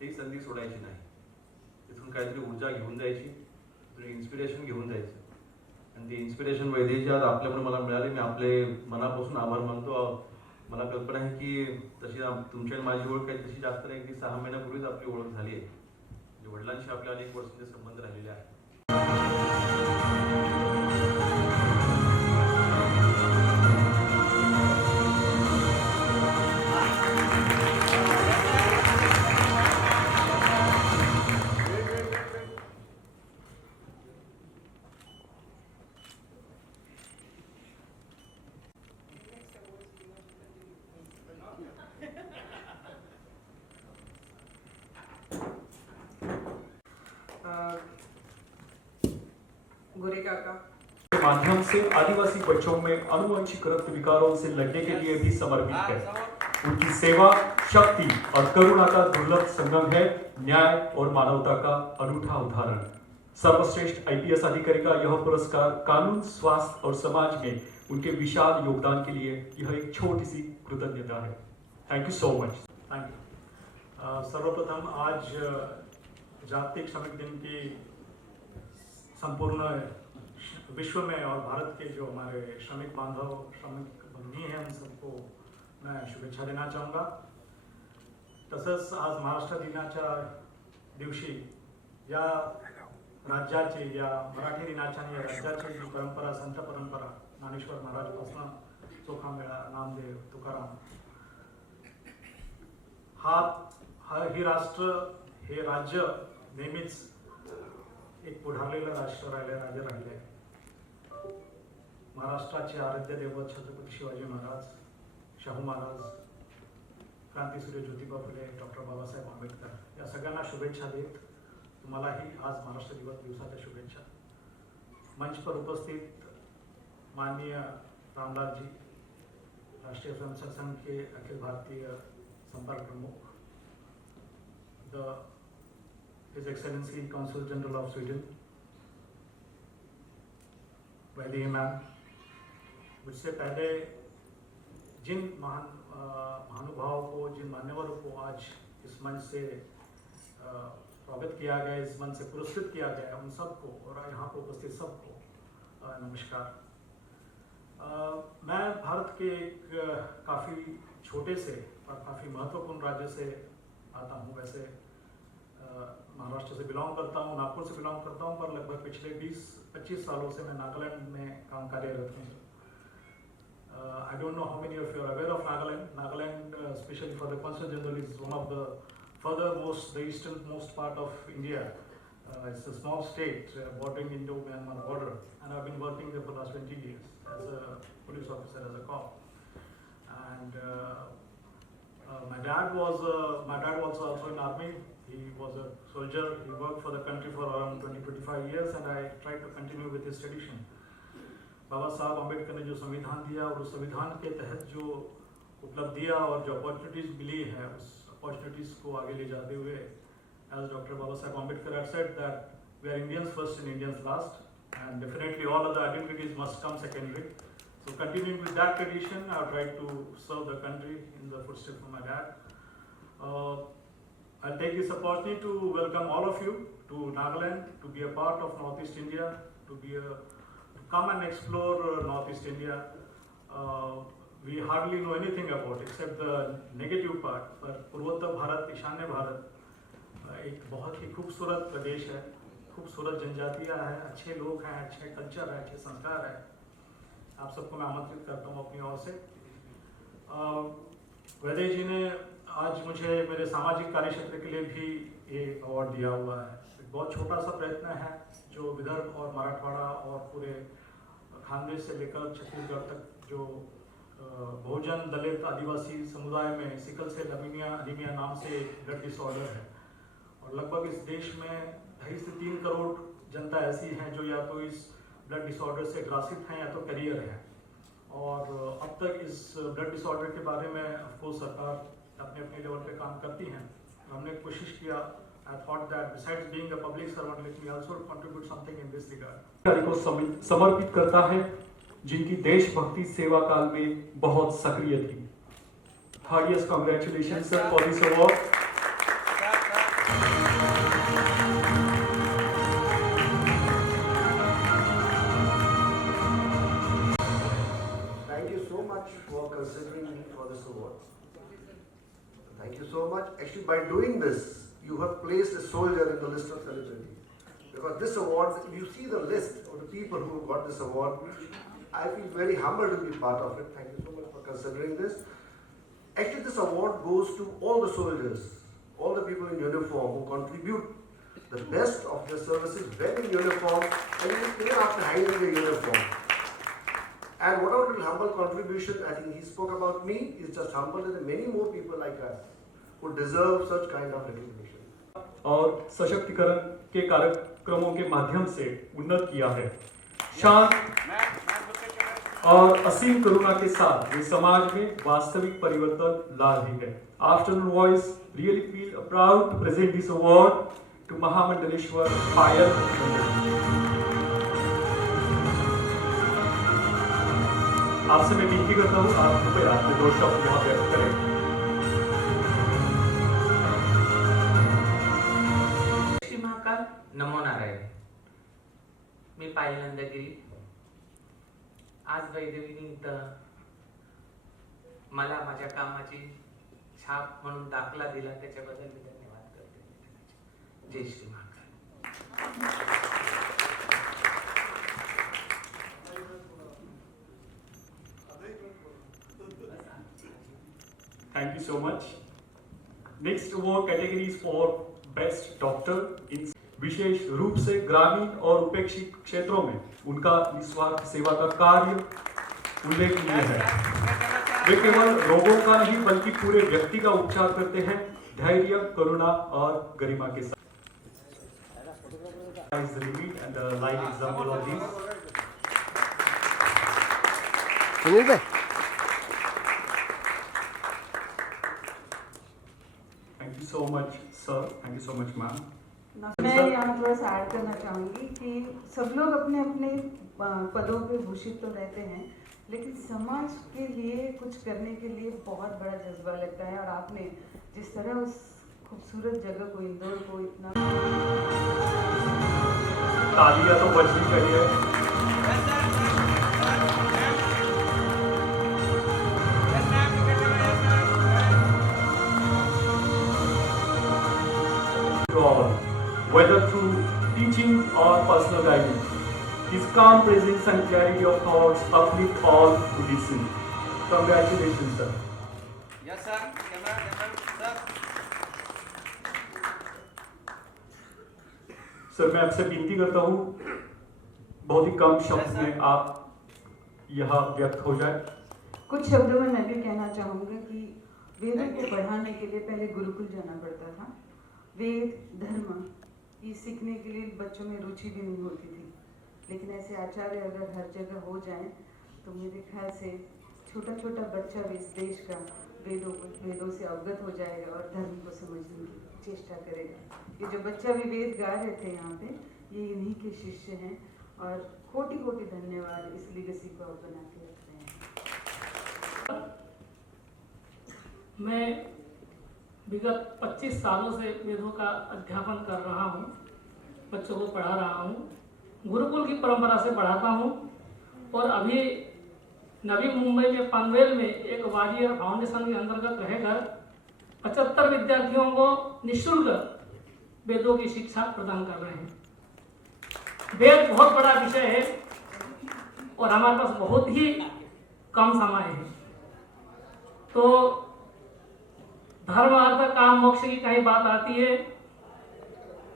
ती संधी सोडायची नाही. तिथून काहीतरी ऊर्जा घेऊन जायची, इन्स्पिरेशन घेऊन जायचं. आणि ती इन्स्पिरेशन वैदेहीची आज आपल्याकडून मला मिळाली. मी आपले मनापासून आभार मानतो. मला कल्पना आहे की तशी तुमची आणि माझी ओळख काही तशी जास्त नाही, की 6 महिन्यापूर्वीच आपली ओळख झाली आहे. वडिलांशी आपले अनेक वर्षांचे संबंध राहिलेले आहेत. गोरे काका के माध्यम से आदिवासी बच्चों में आनुवंशिक रक्त विकारों से लड़ने के लिए भी समर्पित है. उनकी सेवा, शक्ति और करुणा का दुर्लभ संगम है. न्याय और मानवता का अनूठा उदाहरण. सर्वश्रेष्ठ आईपीएस अधिकारी का यह पुरस्कार कानून, स्वास्थ्य और समाज में उनके विशाल योगदान के लिए यह एक छोटी सी कृतज्ञता है. Thank you so much. Thank you. सर्वप्रथम आज जागतिक श्रमिक दिन की संपूर्ण विश्व में और भारत के जो हमारे श्रमिक बांधव, श्रमिक बंधी हैं, उन सबको मैं शुभेच्छा देना चाहूँगा. तसंच आज महाराष्ट्र दिनाच्या दिवशी या राज्याची, या मराठी दिनाच्या आणि या राज्याची जी परंपरा, संत परंपरा, ज्ञानेश्वर महाराजपासून चोखामेळा, नामदेव, तुकाराम, हे राज्य नेहमीच एक पुढारलेलं राज्य राहिले. महाराष्ट्राचे आराध्य दैवत छत्रपती शिवाजी महाराज, शाहू महाराज, क्रांतीसूर्य ज्योतिबा फुले, डॉक्टर बाबासाहेब आंबेडकर या सगळ्यांना शुभेच्छा देत तुम्हालाही आज महाराष्ट्र दिवसाच्या शुभेच्छा. मंच पर उपस्थित माननीय रामलाल जी, राष्ट्रीय स्वयंसेवक संघ के अखिल भारतीय संपर्क प्रमुख, His Excellency Consul General of Sweden, Vaidehi ma'am, मुझसे पहले जिन महानुभावों को, जिन मान्यवरों को आज इस मंच से स्वागत किया गया, इस मंच से पुरस्कृत किया गया, उन सबको और यहाँ पर उपस्थित सबको नमस्कार। मैं भारत के एक काफ़ी छोटे से और काफ़ी महत्वपूर्ण राज्य से आता हूँ। वैसे महाराष्ट्र से बिलोंग करता हूँ, नागपुर से बिलोंग करता हूँ, पर लगभग पिछले 20-25 सालों से मैं नागालैंड में काम कार्यरत हूँ। I don't know how many of you are aware of Nagaland. Nagaland, especially for the Consul General, is one of the furthermost, the easternmost part of India. It's a small state bordering Indo-Myanmar border, and I've been working there for the last 20 years as a police officer, as a cop. And my dad was also in army. He was a soldier. He worked for the country for around 20-25 years, and I tried to continue with his tradition. बाबा साहब अम्बेडकर ने जो संविधान दिया और उस संविधान के तहत जो उपलब्धियां और जो अपॉर्चुनिटीज मिली है, उस अपॉर्चुनिटीज को आगे ले जाते हुए, as Dr. Baba Saheb Ambedkar had said that we are Indians first and Indians last, and definitely all other identities must come secondary. So continuing with that tradition, I have tried to serve the country in the footsteps of my dad. I'll take this opportunity to welcome all of you to Nagaland, to be a part of Northeast India, to come and explore Northeast India. We hardly know anything about except the negative part, but पूर्वोत्तर भारत, ईशान्य भारत एक बहुत ही खूबसूरत प्रदेश है, खूबसूरत जनजातियाँ हैं, अच्छे लोग हैं, अच्छे कल्चर है, अच्छे संस्कार है। आप सबको मैं आमंत्रित करता हूँ अपनी ओर से। वैदेही जी ने आज मुझे मेरे सामाजिक कार्य क्षेत्र के लिए भी ये अवार्ड दिया हुआ है। एक बहुत छोटा सा प्रयत्न है जो विदर्भ और मराठवाड़ा और पूरे खानदेश से लेकर छत्तीसगढ़ तक जो बहुजन दलित आदिवासी समुदाय में सिकल सेल एनीमिया नाम से ब्लड डिसऑर्डर है, और लगभग इस देश में 2.5 से 3 करोड़ जनता ऐसी हैं जो या तो इस ब्लड डिसऑर्डर से ग्रासित हैं या तो कैरियर हैं। और अब तक इस ब्लड डिसऑर्डर के बारे में ऑफकोर्स सरकार अपने अपने लेवल पे काम करती हैं। हमने कोशिश किया, I thought that besides being a public servant, let me also contribute something in this regard. को समर्पित करता है जिनकी देशभक्ति सेवा काल में बहुत सक्रिय थी। Heartiest congratulations sir for this award. Thank you so much for considering me for this award. Thank you so much. Actually, by doing this, you have placed a soldier in the list of celebrities. Because this award, you see the list of the people who got this award, I feel very humbled to be part of it. Thank you so much for considering this. Actually, this award goes to all the soldiers, all the people in uniform who contribute the best of their services when in uniform and even after hiding the uniform. And whatever little humble contribution, I think he spoke about me, is just humble, and there are many more people like us who deserve such kind of recognition. और सशक्तिकरण के कार्यक्रमों के माध्यम से उन्नत किया है। शांत और असीम करुणा के साथ वे समाज में वास्तविक परिवर्तन ला रही है। Afternoon Voice really feel proud to present this award to Mahamandaleshwar Payal. आपसे मैं विनती करता हूँ, आप कृपया अपने 2 शब्द यहाँ व्यक्त करें। नमो नारायण। मी पायल नंदगिरी। आज वैदेहीने इथं मला माझ्या कामाची छाप म्हणून दाखला दिला, त्याच्याबद्दल मी धन्यवाद करते। जय Shri Mahakal. Thank you so much. Next award category is for Best Doctor in विशेष रूप से ग्रामीण और उपेक्षित क्षेत्रों में उनका निस्वार्थ सेवा का कार्य उल्लेखनीय है। वे केवल रोगों का नहीं बल्कि पूरे व्यक्ति का उपचार करते हैं, धैर्य, करुणा और गरिमा के साथ। Thank you so much, sir. Thank you. Much ma'am. मैं यहाँ थोड़ा सा ऐड करना चाहूँगी कि सब लोग अपने अपने पदों पे भूषित तो रहते हैं, लेकिन समाज के लिए कुछ करने के लिए बहुत बड़ा जज्बा लगता है। और आपने जिस तरह उस खूबसूरत जगह को, इंदौर को इतना तालियां तो बजनी चाहिए. Whether through teaching or personal guidance, his calm presence and clarity of thoughts uplift all who listen. Congratulations, sir. Yes, sir. Camera, sir. Sir मैं आपसे विनती करता हूँ बहुत ही कम शब्द में आप यहाँ व्यक्त हो जाए. कुछ शब्दों में मैं भी कहना चाहूँगी कि वेदों को पढ़ाने के लिए पहले गुरुकुल जाना पड़ता था. वेद धर्म ये सीखने के लिए बच्चों में रुचि भी नहीं होती थी, लेकिन ऐसे आचार्य अगर हर जगह हो जाएं तो मेरे ख्याल से छोटा छोटा बच्चा भी इस देश का वेदों से अवगत हो जाएगा और धर्म को समझने की चेष्टा करेगा. ये जो बच्चा भी वेद गा रहे थे यहाँ पे, ये इन्हीं के शिष्य हैं और कोटि कोटि धन्यवाद इस लीगेसी को आप बना के रख रहे हैं. मैं विगत 25 सालों से वेदों का अध्यापन कर रहा हूँ, बच्चों को पढ़ा रहा हूँ, गुरुकुल की परंपरा से पढ़ाता हूँ. और अभी नवी मुंबई में पनवेल में एक वारियर फाउंडेशन के अंतर्गत रहकर 75 विद्यार्थियों को निःशुल्क वेदों की शिक्षा प्रदान कर रहे हैं. वेद बहुत बड़ा विषय है और हमारे पास बहुत ही कम समय है, तो धर्म अर्थ काम मोक्ष की कहीं बात आती है,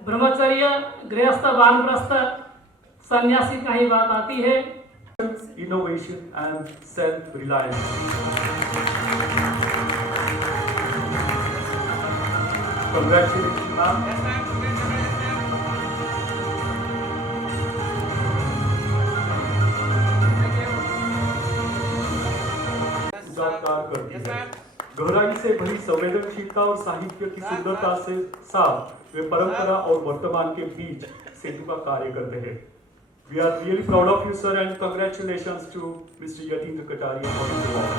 ब्रह्मचर्य गृहस्थ वानप्रस्थ सन्यासी कहीं बात आती है. Innovation and self-reliance. Congratulations, ma'am. उजागर करती है. गहराई से भरी संवेदनशीलता और साहित्य की सुंदरता से साथ वे परंपरा और वर्तमान के बीच सेतु का कार्य करते हैं. We are really proud of you, sir, and congratulations to Mr. Yatindra Kataria for his award.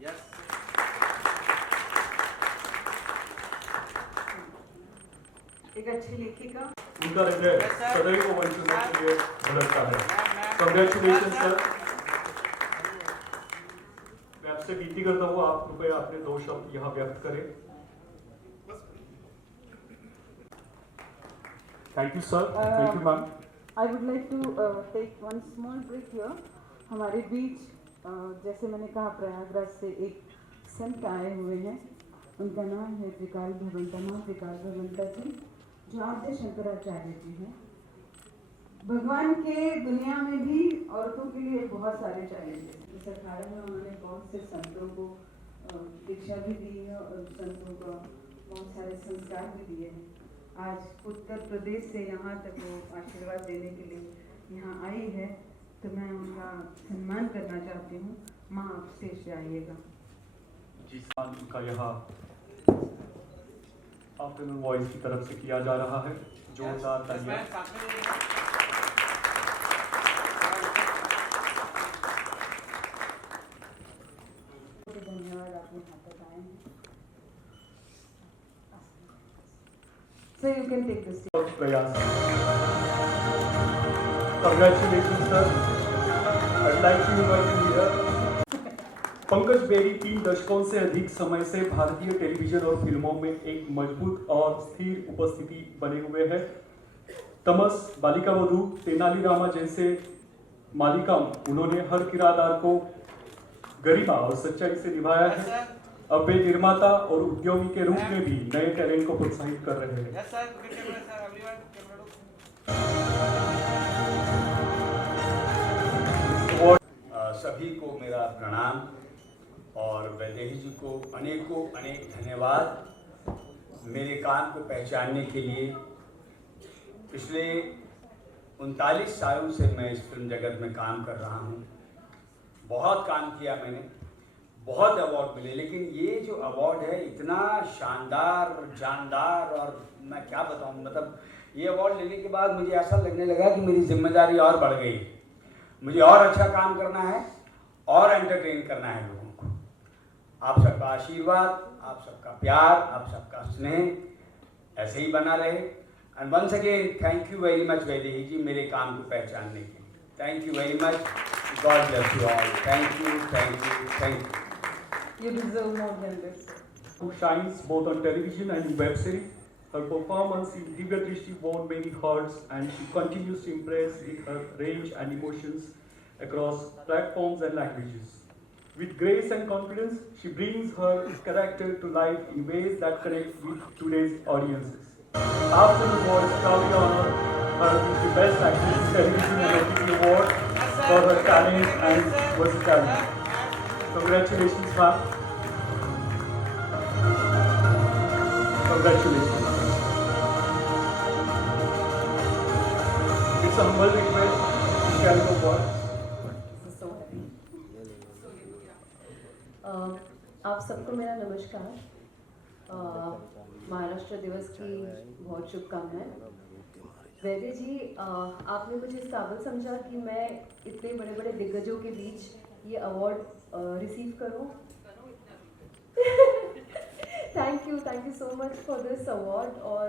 Yes. एक अच्छी लेखिका. उनका हृदय सदैव वंचितों के लिए धड़कता है. Congratulations, sir. मैं आपसे विनती करता हूँ आप कृपया अपने 2 शब्द यहाँ व्यक्त करें. Thank you, sir. Thank you, ma'am. I would like to take one small break here. हमारे बीच जैसे मैंने कहा प्रयागराज से एक संत आए हुए हैं, उनका नाम है त्रिकाल भगवंता माँ त्रिकाल भगवंता जी, जो आद्य शंकराचार्य जी हैं. भगवान के दुनिया में भी औरतों के लिए बहुत सारे चैलेंजेस हैं. इस अखाड़े में उन्होंने बहुत से संतों को दीक्षा भी दी है और संतों को बहुत सारे संस्कार भी दिए हैं. आज उत्तर प्रदेश से यहाँ तक वो आशीर्वाद देने के लिए यहाँ आई है, तो मैं उनका सम्मान करना चाहती हूँ. माँ आप स्टेज पे आइएगा. जिस का यहाँ आफ्टरनून वॉइस की तरफ से किया जा रहा है. जोरदार तालियां. धन्यवाद आप यहाँ तक आए हैं. So you can take this. प्रयास. Congratulations, sir. I'd like to invite you here. Pankaj Berry 3 दशकों से अधिक समय से भारतीय टेलीविजन और फिल्मों में एक मजबूत और स्थिर उपस्थिति बने हुए हैं. तमस, बालिका वधू, तेनाली रामा जैसे मालिकाओं उन्होंने हर किरदार को गरिमा और सच्चाई से निभाया है. अब वे निर्माता और उद्योगी के रूप में भी नए टैलेंट को प्रोत्साहित कर रहे हैं. सभी को मेरा प्रणाम और वैदेही जी को अनेकों अनेक धन्यवाद मेरे काम को पहचानने के लिए. पिछले 39 सालों से मैं इस फिल्म जगत में काम कर रहा हूँ। बहुत काम किया मैंने, बहुत अवार्ड मिले, लेकिन ये जो अवार्ड है इतना शानदार, जानदार, और मैं क्या बताऊँ, मतलब ये अवार्ड लेने के बाद मुझे ऐसा लगने लगा कि मेरी जिम्मेदारी और बढ़ गई। मुझे और अच्छा काम करना है और एंटरटेन करना है लोगों को। आप सबका आशीर्वाद, आप सबका प्यार, आप सबका स्नेह ऐसे ही बना रहे। And once again thank you very much Vaidehi ji मेरे काम को पहचानने के लिए। Thank you very much. God bless you all. Thank you, thank you, thank you. You deserve more than this. Who shines both on television and in web series. Her performance in Divya Drishti won many hearts, and she continues to impress with her range and emotions across platforms and languages. With grace and confidence, she brings her character to life in ways that connect with today's audiences. After the awards, proudly honor her with the Best Actress Television and OTT Award for her talent and versatility. Congratulations, ma'am. Congratulations. It's a humble request to carry the award. आप सबको मेरा नमस्कार। महाराष्ट्र दिवस की बहुत शुभकामनाएं। वैद्य जी, आपने मुझे इस काबिल समझा कि मैं इतने बड़े बड़े दिग्गजों के बीच ये अवार्ड रिसीव करूं। Thank you so much for this award. और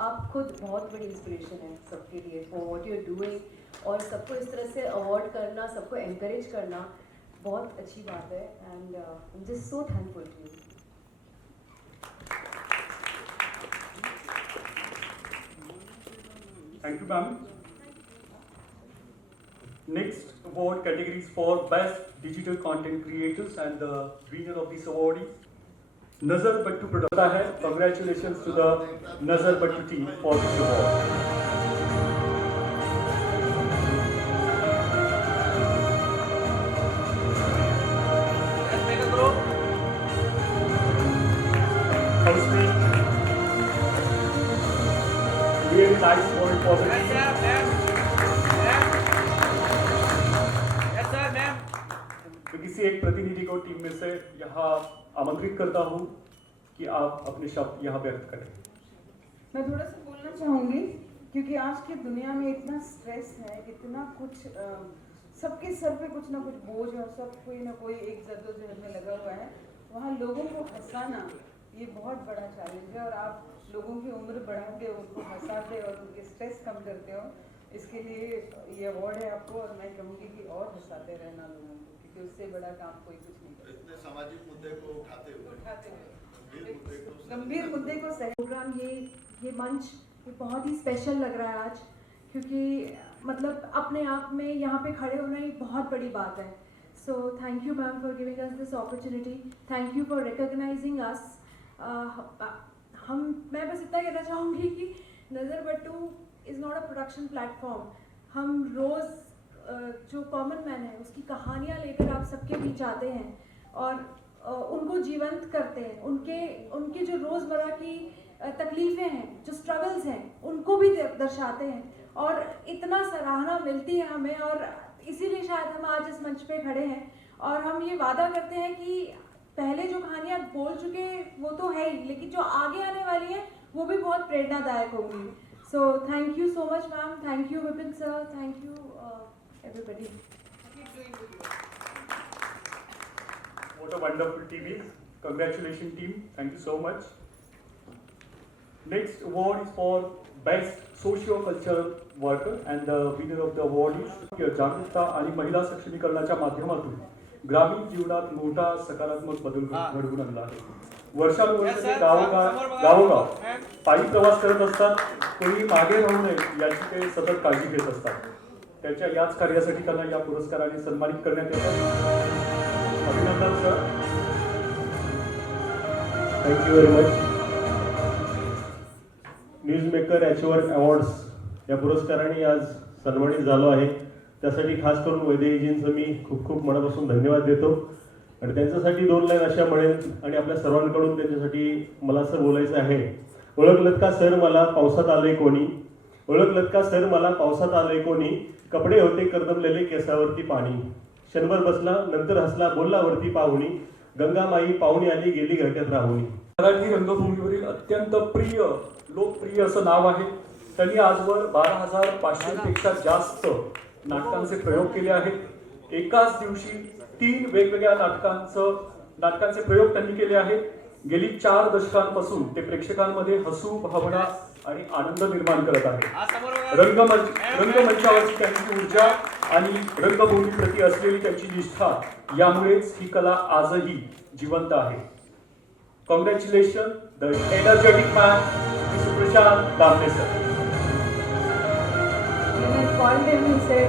आप खुद बहुत बड़ी इंस्पिरेशन है सबके लिए for what you are doing, और सबको इस तरह से अवार्ड करना, सबको एनकरेज करना बहुत अच्छी बात है। And I am just so thankful to you. Thank you, ma'am. Next award category is for Best Digital Content Creators, and the winner of this award is Nazar Bhattu Production है। Congratulations to the Nazar Bhattu team for this award. Really nice award for the team. तो किसी एक प्रतिनिधि को team में से यहाँ आमंत्रित करता हूँ कि आप अपने शब्द यहाँ व्यक्त करें। मैं थोड़ा सा बोलना चाहूँगी क्योंकि आज की दुनिया में इतना स्ट्रेस है, इतना कुछ सबके सर पे कुछ ना कुछ बोझ है और सब कोई ना कोई एक जद्दोजहद में लगा हुआ है। वहाँ लोगों को हंसाना ये बहुत बड़ा चैलेंज है, और आप लोगों की उम्र बढ़ाते हो, उनको हंसाते हो और उनके स्ट्रेस कम करते हो। इसके लिए ये अवार्ड है आपको, और मैं कहूँगी कि और हंसाते रहना लोगों को, क्योंकि उससे बड़ा काम कोई कुछ नहीं करता। इतने सामाजिक मुद्दे को उठाते हुए गंभीर मुद्दे को सही प्रोग्राम, ये मंच ये बहुत ही स्पेशल लग रहा है आज, क्योंकि मतलब अपने आप में यहाँ पे खड़े होना ही बहुत बड़ी बात है। So thank you ma'am for giving us this opportunity, thank you for recognising us. मैं बस इतना कहना चाहूँगी कि Nazar Battu is not a production platform. हम रोज़ जो कॉमन मैन है उसकी कहानियाँ लेकर आप सबके बीच आते हैं और उनको जीवंत करते हैं, उनके जो रोज़मर्रा की तकलीफ़ें हैं, जो स्ट्रगल्स हैं, उनको भी दर्शाते हैं, और इतना सराहना मिलती है हमें। और इसीलिए शायद हम आज इस मंच पे खड़े हैं, और हम ये वादा करते हैं कि पहले जो कहानियाँ बोल चुके वो तो है ही, लेकिन जो आगे आने वाली हैं वो भी बहुत प्रेरणादायक होंगी। सो thank you so much ma'am, thank you Vipin sir, thank you everybody. What a wonderful team is. Congratulations team. Thank you so much. Next award is for Best Socio-Cultural Worker, and the winner of the award is जागरूकता आणि महिला सक्षमीकरणाच्या माध्यमातून ग्रामीण जीवनात मोठा सकारात्मक बदल घडवून आणला आहे। वर्षानुवर्ष गावोगाव पायी प्रवास करत असतात, कोणी मागे राहू नये याची ते सतत काळजी घेत असतात। त्याच्या याच कार्यासाठी त्यांना या पुरस्काराने सन्मानित करण्यात येतं। अभिनंदन sir, thank you very much. Newsmaker achiever awards या पुरस्काराने आज सन्मानित झालो आहे, त्यासाठी खास करून वैदेहीजींचं मी खूप खूप मनापासून धन्यवाद देतो। आणि त्यांच्यासाठी 2 लाईन अशा म्हणेन, आणि आपल्या सर्वांकडून त्यांच्यासाठी मला असं बोलायचं आहे, ओळखलत का सर मला पावसात आलंय कोणी, ओळखलत का सर मला पावसात आलंय कोणी, कपडे होते करदमलेले केसावरती पाणी. क्षणभर बसला नंतर हसला बोलला वरती पाहुणी, गंगामाई पाहुणी आली गेली घरट्यात राहुणी. मराठी रंगभूमीवरील अत्यंत प्रिय लोकप्रिय असं नाव आहे. त्यांनी आजवर 12,500 पेक्षा जास्त नाटकांचे प्रयोग केले आहेत. एकाच दिवशी 3 वेगवेगळ्या नाटकांचे प्रयोग त्यांनी केले आहेत. गेली 4 दशकांपासून ते प्रेक्षकांमध्ये हसू, भावना आणि आनंद निर्माण करत आहेत. रंगमंचावरची त्यांची ऊर्जा आणि रंगभूमी प्रती असलेली त्यांची निष्ठा यामुळेच ही कला आजही जिवंत आहे. Congratulation the energetic man mister Prashant Damle sir.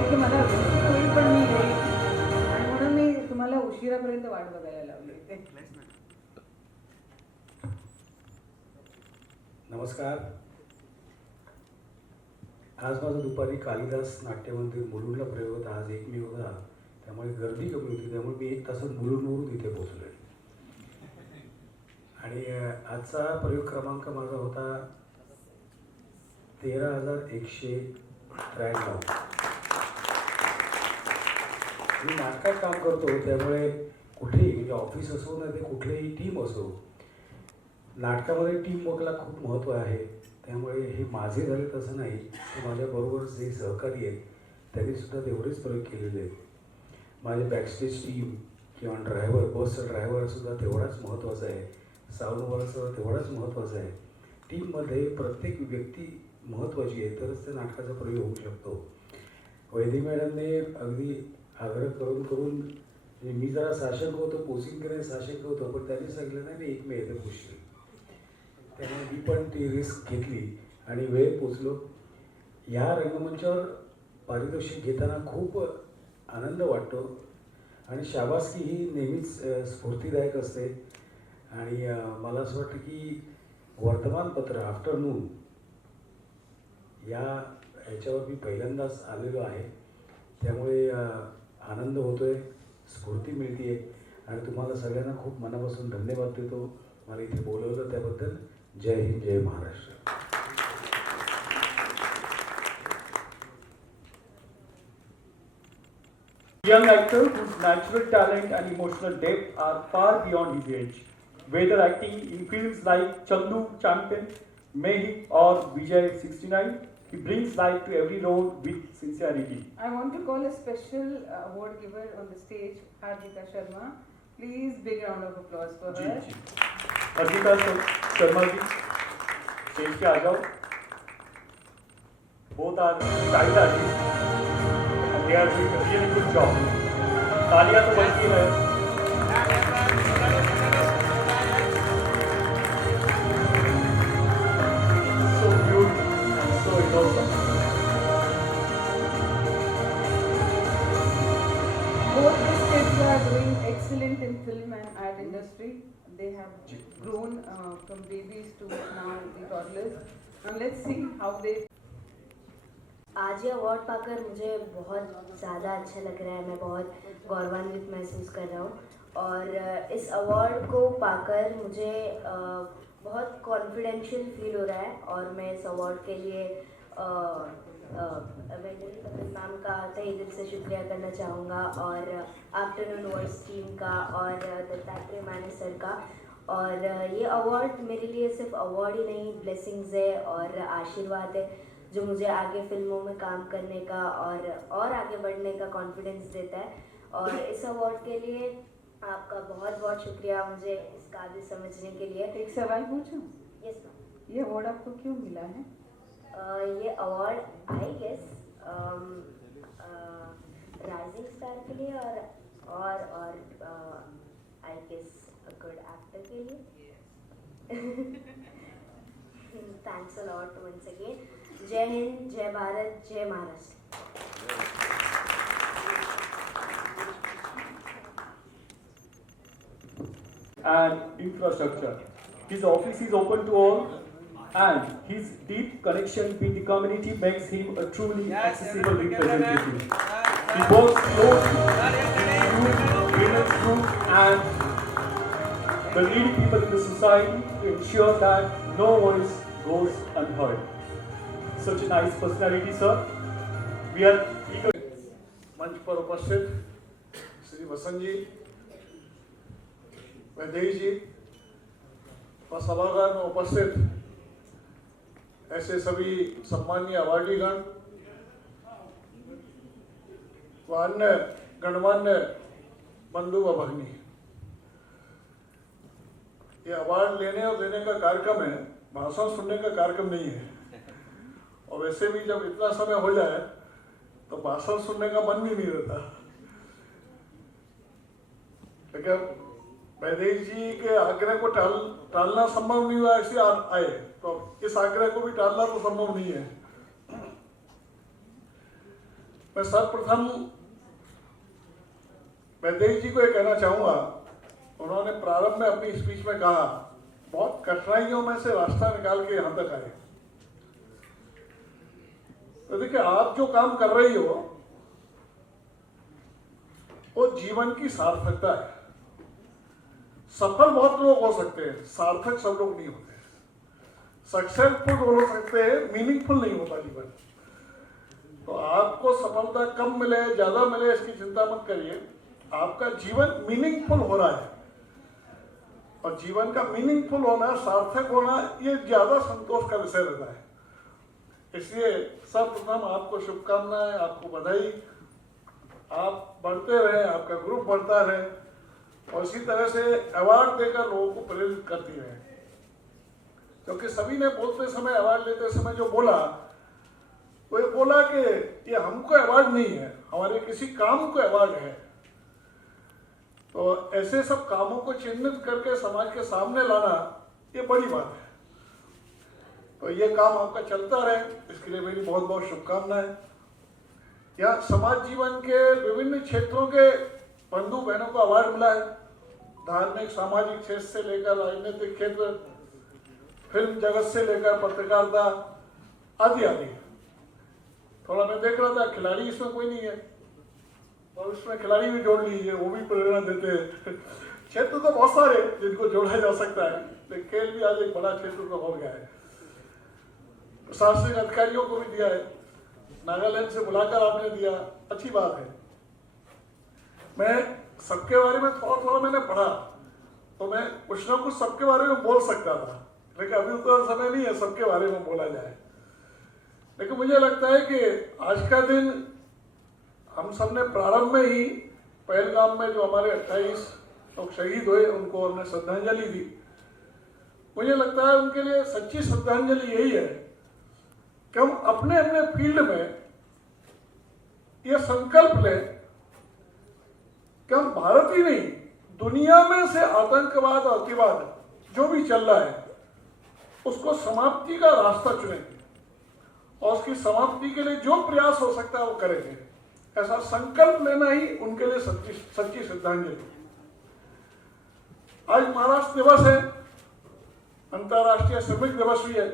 की मला होईल पण मी येईल आणि म्हणून मी तुम्हाला उशिरापर्यंत वाट बघायला लावली. नमस्कार. आज माझा दुपारी कालिदास नाट्यमंदिर मुलुंडला प्रयोग होता. आज एकमेव होता, त्यामुळे गर्दी कमी होती. त्यामुळे मी 1 तासात मुलुंडवरून इथे पोहोचलो. आणि आजचा प्रयोग क्रमांक माझा होता 13,193. मी नाटकात काम करतो, त्यामुळे कुठेही म्हणजे ऑफिस असो ना ते कुठलीही टीम असो, नाटकामध्ये टीम वर्कला खूप महत्त्व आहे. त्यामुळे हे माझे झाले तसं नाही, ते माझ्याबरोबर जे सहकारी आहेत त्यांनी सुद्धा तेवढेच प्रयोग केलेले आहेत. माझे बॅकस्टेज टीम किंवा ड्रायव्हर, बसचा ड्रायव्हरसुद्धा तेवढाच महत्त्वाचा आहे. साऊंडवरचं तेवढाच महत्त्वाचं आहे. टीममध्ये प्रत्येक व्यक्ती महत्त्वाची आहे, तरच त्या नाटकाचा प्रयोग होऊ शकतो. वैदी मॅडमने अगदी आग्रह करून मी जरा साशंक होतो, पोसिंगकडे साशंक होतो, पण त्यांनी सांगितलं नाही एक मे येते पुष्टी. त्यामुळे मी पण ती रिस्क घेतली आणि वेळ पोचलो. ह्या रंगमंचावर पारितोषिक घेताना खूप आनंद वाटतो आणि शाबासकी ही नेहमीच स्फूर्तिदायक असते. आणि मला असं वाटतं की वर्तमानपत्र आफ्टरनून ह्याच्यावर मी पहिल्यांदाच आलेलो आहे. त्यामुळे आनंद होतोय, स्फूर्ती मिळते आणि तुम्हाला सगळ्यांना खूप मनापासून धन्यवाद देतो. मला इथे बोलवलं त्याबद्दल. जय हिंद, जय Maharashtra. Young actor whose natural talent and emotional depth are far beyond his age. Whether acting in films like Chandu Champion, Mehik or Vijay 69, he brings life to every role with sincerity. I want to call a special award giver on the stage, Hardika Sharma. Please, big round of applause for her. Harshita Sharma ji stage पे आ जाओ. Both are child artists and they are doing a really good job. तालियां तो बनती है. So beautiful, so innocent. Both these kids are doing excellent in film and art industry. They have grown from babies to now the toddlers. Now let's see how they. आज ये award पाकर मुझे बहुत ज़्यादा अच्छा लग रहा है. मैं बहुत गौरवान्वित महसूस कर रहा हूँ और इस अवार्ड को पाकर मुझे बहुत कॉन्फिडेंशियल फील हो रहा है. और मैं इस अवार्ड के लिए वैंडली कपिल मैम का तहे दिल से शुक्रिया करना चाहूँगा और आफ्टरनून वर्ड्स टीम का और दत्तात्रेय माने सर का. और ये अवार्ड मेरे लिए सिर्फ अवार्ड ही नहीं, ब्लेसिंग्स है और आशीर्वाद है जो मुझे आगे फिल्मों में काम करने का और आगे बढ़ने का कॉन्फिडेंस देता है. और इस अवार्ड के लिए आपका बहुत बहुत शुक्रिया मुझे इस काबिल समझने के लिए. एक सवाल पूछूं? Yes ma'am. ये अवार्ड आपको क्यों मिला है? ये award I guess rising star के लिए और आई गेस गुड एक्टर के लिए. Thanks a lot once again. जय हिंद, जय भारत, जय Maharashtra. And infrastructure. His office is open to all and his deep connection with the community makes him a truly accessible representative. He works closely with women's groups and the needy people in the society to ensure that no voice goes unheard. such a nice personality, sir. We are eager. मंच पर उपस्थित श्री वसंत जी, वैदेही जी और सभागार में उपस्थित ऐसे सभी सम्मानीय अवार्डीगण व अन्य गणमान्य बंधु व भगिनी, ये अवार्ड लेने और देने का कार्यक्रम है, भाषण सुनने का कार्यक्रम नहीं है। और वैसे भी जब इतना समय हो जाए तो भाषण सुनने का मन भी नहीं रहता। लेकिन वैदेही जी के आग्रह को टालना संभव नहीं हुआ, ऐसे आए तो इस आग्रह को भी टालना तो संभव नहीं है। मैं सर्वप्रथम वैदेही जी को ये कहना चाहूंगा, उन्होंने प्रारंभ में अपनी स्पीच में कहा बहुत कठिनाइयों में से रास्ता निकाल के यहां तक आए। तो देखिए, आप जो काम कर रही हो वो जीवन की सार्थकता है। सफल बहुत लोग हो सकते हैं, सार्थक सब लोग नहीं होते। सक्सेसफुल हो सकते हैं, मीनिंगफुल नहीं होता जीवन। तो आपको सफलता कम मिले ज्यादा मिले इसकी चिंता मत करिए, आपका जीवन मीनिंगफुल हो रहा है। और जीवन का मीनिंगफुल होना, सार्थक होना, ये ज्यादा संतोष का विषय रहता है। इसलिए सर्वप्रथम आपको शुभकामनाएं, आपको बधाई। आप बढ़ते रहें, आपका ग्रुप बढ़ता रहे और इसी तरह से अवार्ड देकर लोगों को प्रेरित करती रहे। क्योंकि सभी ने बोलते समय, अवार्ड लेते समय जो बोला, वो ये बोला कि ये हमको अवार्ड नहीं है, हमारे किसी काम को अवार्ड है। तो ऐसे सब कामों को चिन्हित करके समाज के सामने लाना ये बड़ी बात है। तो ये काम आपका चलता रहे, इसके लिए मेरी बहुत बहुत शुभकामनाएं। यहाँ समाज जीवन के विभिन्न क्षेत्रों के बंधु बहनों को अवार्ड मिला है, धार्मिक सामाजिक क्षेत्र से लेकर राजनीतिक क्षेत्र, फिल्म जगत से लेकर पत्रकारिता आदि आदि। थोड़ा मैं देख रहा था खिलाड़ी इसमें कोई नहीं है, और इसमें खिलाड़ी भी जोड़ लीजिए, वो भी प्रेरणा देते हैं। क्षेत्र तो बहुत सारे जिनको जोड़ा जा सकता है, लेकिन खेल भी आज एक बड़ा क्षेत्र तो हो गया है। प्रशासनिक अधिकारियों को भी दिया है, नागालैंड से बुलाकर आपने दिया, अच्छी बात है। मैं सबके बारे में थोड़ा थोड़ा मैंने पढ़ा, तो मैं कुछ ना कुछ सबके बारे में बोल सकता था, लेकिन अभी उतना समय नहीं है सबके बारे में बोला जाए। लेकिन मुझे लगता है कि आज का दिन हम सब ने प्रारंभ में ही पहलगाम में जो हमारे 28 लोग शहीद हुए उनको हमने श्रद्धांजलि दी। मुझे लगता है उनके लिए सच्ची श्रद्धांजलि यही है कि हम अपने अपने फील्ड में ये संकल्प लें कि हम भारत ही नहीं, दुनिया में से आतंकवाद और अतिवाद जो भी चल रहा है उसको समाप्ति का रास्ता चुनेंगे और उसकी समाप्ति के लिए जो प्रयास हो सकता है वो करेंगे। ऐसा संकल्प लेना ही उनके लिए सच्ची श्रद्धांजलि। आज महाराष्ट्र दिवस है, अंतर्राष्ट्रीय श्रमिक दिवस भी है।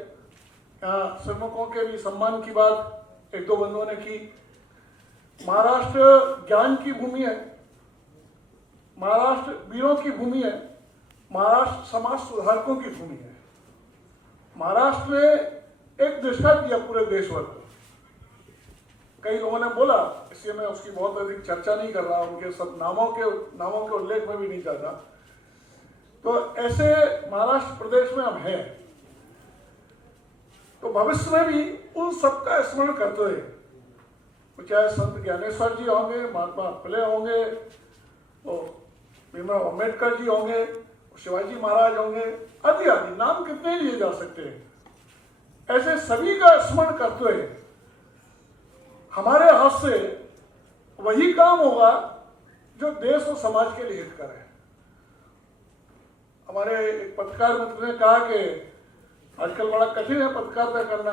यहाँ श्रमिकों के भी सम्मान की बात एक दो बंधुओं ने की। महाराष्ट्र ज्ञान की भूमि है, महाराष्ट्र वीरों की भूमि है, महाराष्ट्र समाज सुधारकों की भूमि है। महाराष्ट्र ने एक दिशा दिया पूरे देश भर को। कई लोगों ने बोला, इसलिए मैं उसकी बहुत अधिक चर्चा नहीं कर रहा, उनके सब नामों के उल्लेख में भी नहीं जाता। तो ऐसे महाराष्ट्र प्रदेश में हम हैं, तो भविष्य में भी उन सबका स्मरण करते हुए, चाहे संत ज्ञानेश्वर जी होंगे, महात्मा फुले होंगे, भीमराव अम्बेडकर जी होंगे, शिवाजी महाराज होंगे, आदि आदि नाम कितने लिए जा सकते हैं। ऐसे सभी का स्मरण करते हुए हमारे हाथ से वही काम होगा जो देश और समाज के लिए हितकर है। हमारे एक पत्रकार मित्र ने कहा कि आजकल बड़ा कठिन है पत्रकारिता करना,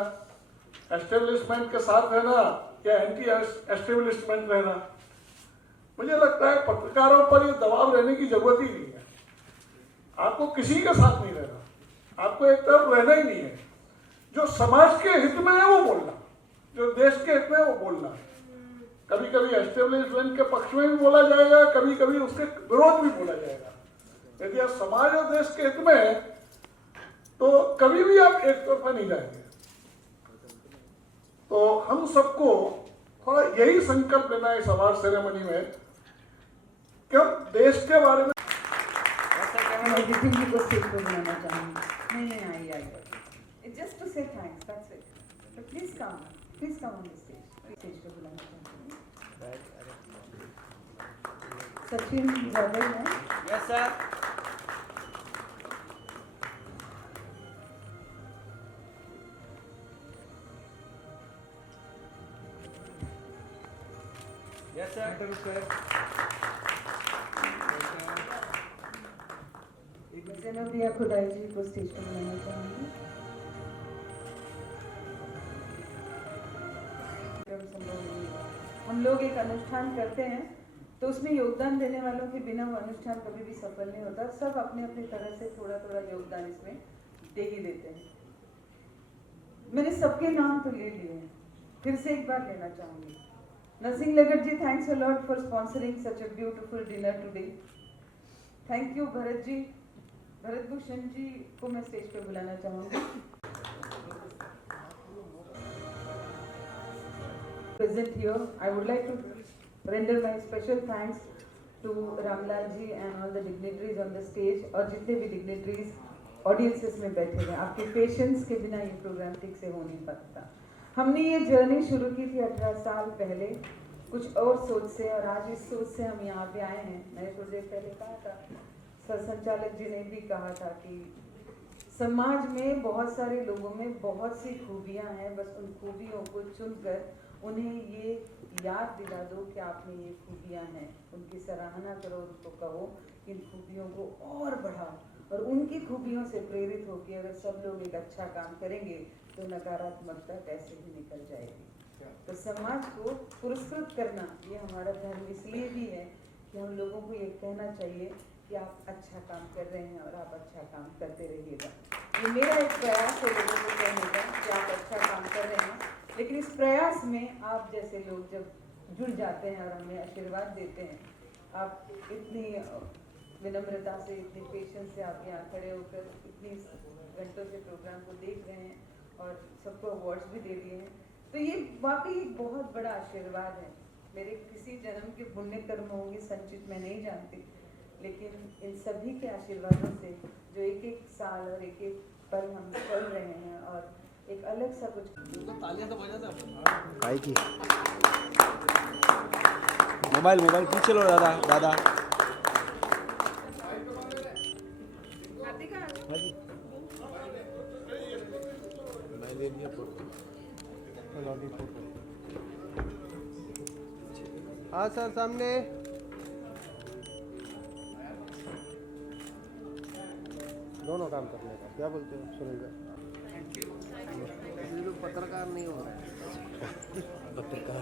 एस्टेब्लिशमेंट के साथ रहना या एंटी एस्टेब्लिशमेंट रहना। मुझे लगता है पत्रकारों पर ये दबाव रहने की जरूरत ही नहीं है। आपको किसी के साथ नहीं रहना, आपको एक तरफ रहना ही नहीं है। जो समाज के हित में है वो बोलना, जो देश के हित में है वो बोलना। कभी कभी एस्टेब्लिशमेंट के पक्ष में भी बोला जाएगा, कभी कभी उसके विरोध भी बोला जाएगा। यदि आप समाज और देश के हित में है तो कभी भी आप एक तरफा नहीं जाएंगे। तो हम सबको थोड़ा यही संकल्प लेना है इस अवार्ड सेरेमनी में कि हम देश के बारे में मैं विपिन जी को स्टेज पर बुलाना चाहूँगी। नहीं I just to say thanks, that's it. But please come on the stage पर बुलाना चाहूँगी। सचिन जादव है। Yes sir. Yes sir. Zainabia Khudai ji को स्टेज पर बुलाना चाहूँगी। हम लोग एक अनुष्ठान करते हैं तो उसमें योगदान देने वालों के बिना वो अनुष्ठान कभी भी सफल नहीं होता। सब अपने अपनी तरह से थोड़ा थोड़ा योगदान इसमें दे ही देते हैं। मैंने सबके नाम तो ले लिए हैं, फिर से एक बार लेना चाहूँगी। Narsingh Lagat ji, thanks a lot for sponsoring such a beautiful dinner today. Thank you Bharat ji, Bharat Bhushan ji को मैं स्टेज पे बुलाना चाहूँगी। Present here, I would like to render my special thanks to Ramlal ji and all the dignitaries on the stage और जितने भी dignitaries audiences में बैठे हैं। आपके पेशेंस के बिना ये प्रोग्राम ठीक से हो नहीं पाता। हमने ये जर्नी शुरू की थी 18 साल पहले कुछ और सोच से, और आज इस सोच से हम यहाँ पे आए हैं। मैंने थोड़ी देर पहले कहा था, सर संचालक जी ने भी कहा था कि समाज में बहुत सारे लोगों में बहुत सी खूबियाँ हैं, बस उन खूबियों को चुनकर उन्हें ये याद दिला दो कि आप में ये खूबियाँ हैं, उनकी सराहना करो, उनको कहो इन खूबियों को और बढ़ाओ, और उनकी खूबियों से प्रेरित होकर अगर सब लोग एक अच्छा काम करेंगे तो नकारात्मकता कैसे भी निकल जाएगी। तो समाज को पुरस्कृत करना ये हमारा धर्म इसलिए भी है कि हम लोगों को ये कहना चाहिए कि आप अच्छा काम कर रहे हैं और आप अच्छा काम करते रहिएगा। ये मेरा एक प्रयास है लोगों को कहने का कि आप अच्छा काम कर रहे हैं, लेकिन इस प्रयास में आप जैसे लोग जब जुड़ जाते हैं और हमें आशीर्वाद देते हैं, आप इतनी विनम्रता से, इतनी पेशेंस से आप यहाँ खड़े होकर इतनी घंटों से प्रोग्राम को देख रहे हैं और सबको अवार्ड्स भी दे दिए हैं, तो ये वाकई एक बहुत बड़ा आशीर्वाद है। मेरे किसी जन्म के पुण्य कर्म होंगे संचित मैं नहीं जानती, लेकिन इन सभी के आशीर्वादों से जो एक एक साल और एक एक पल हम चल रहे हैं और एक अलग सा कुछ तालियां तो बजा दो। आई की मोबाइल पीछे लो दादा। हाँ सर, सामने दोनों काम करने का क्या बोलते हो सुनील भाई? पत्रकार नहीं हो रहा है। पत्रकार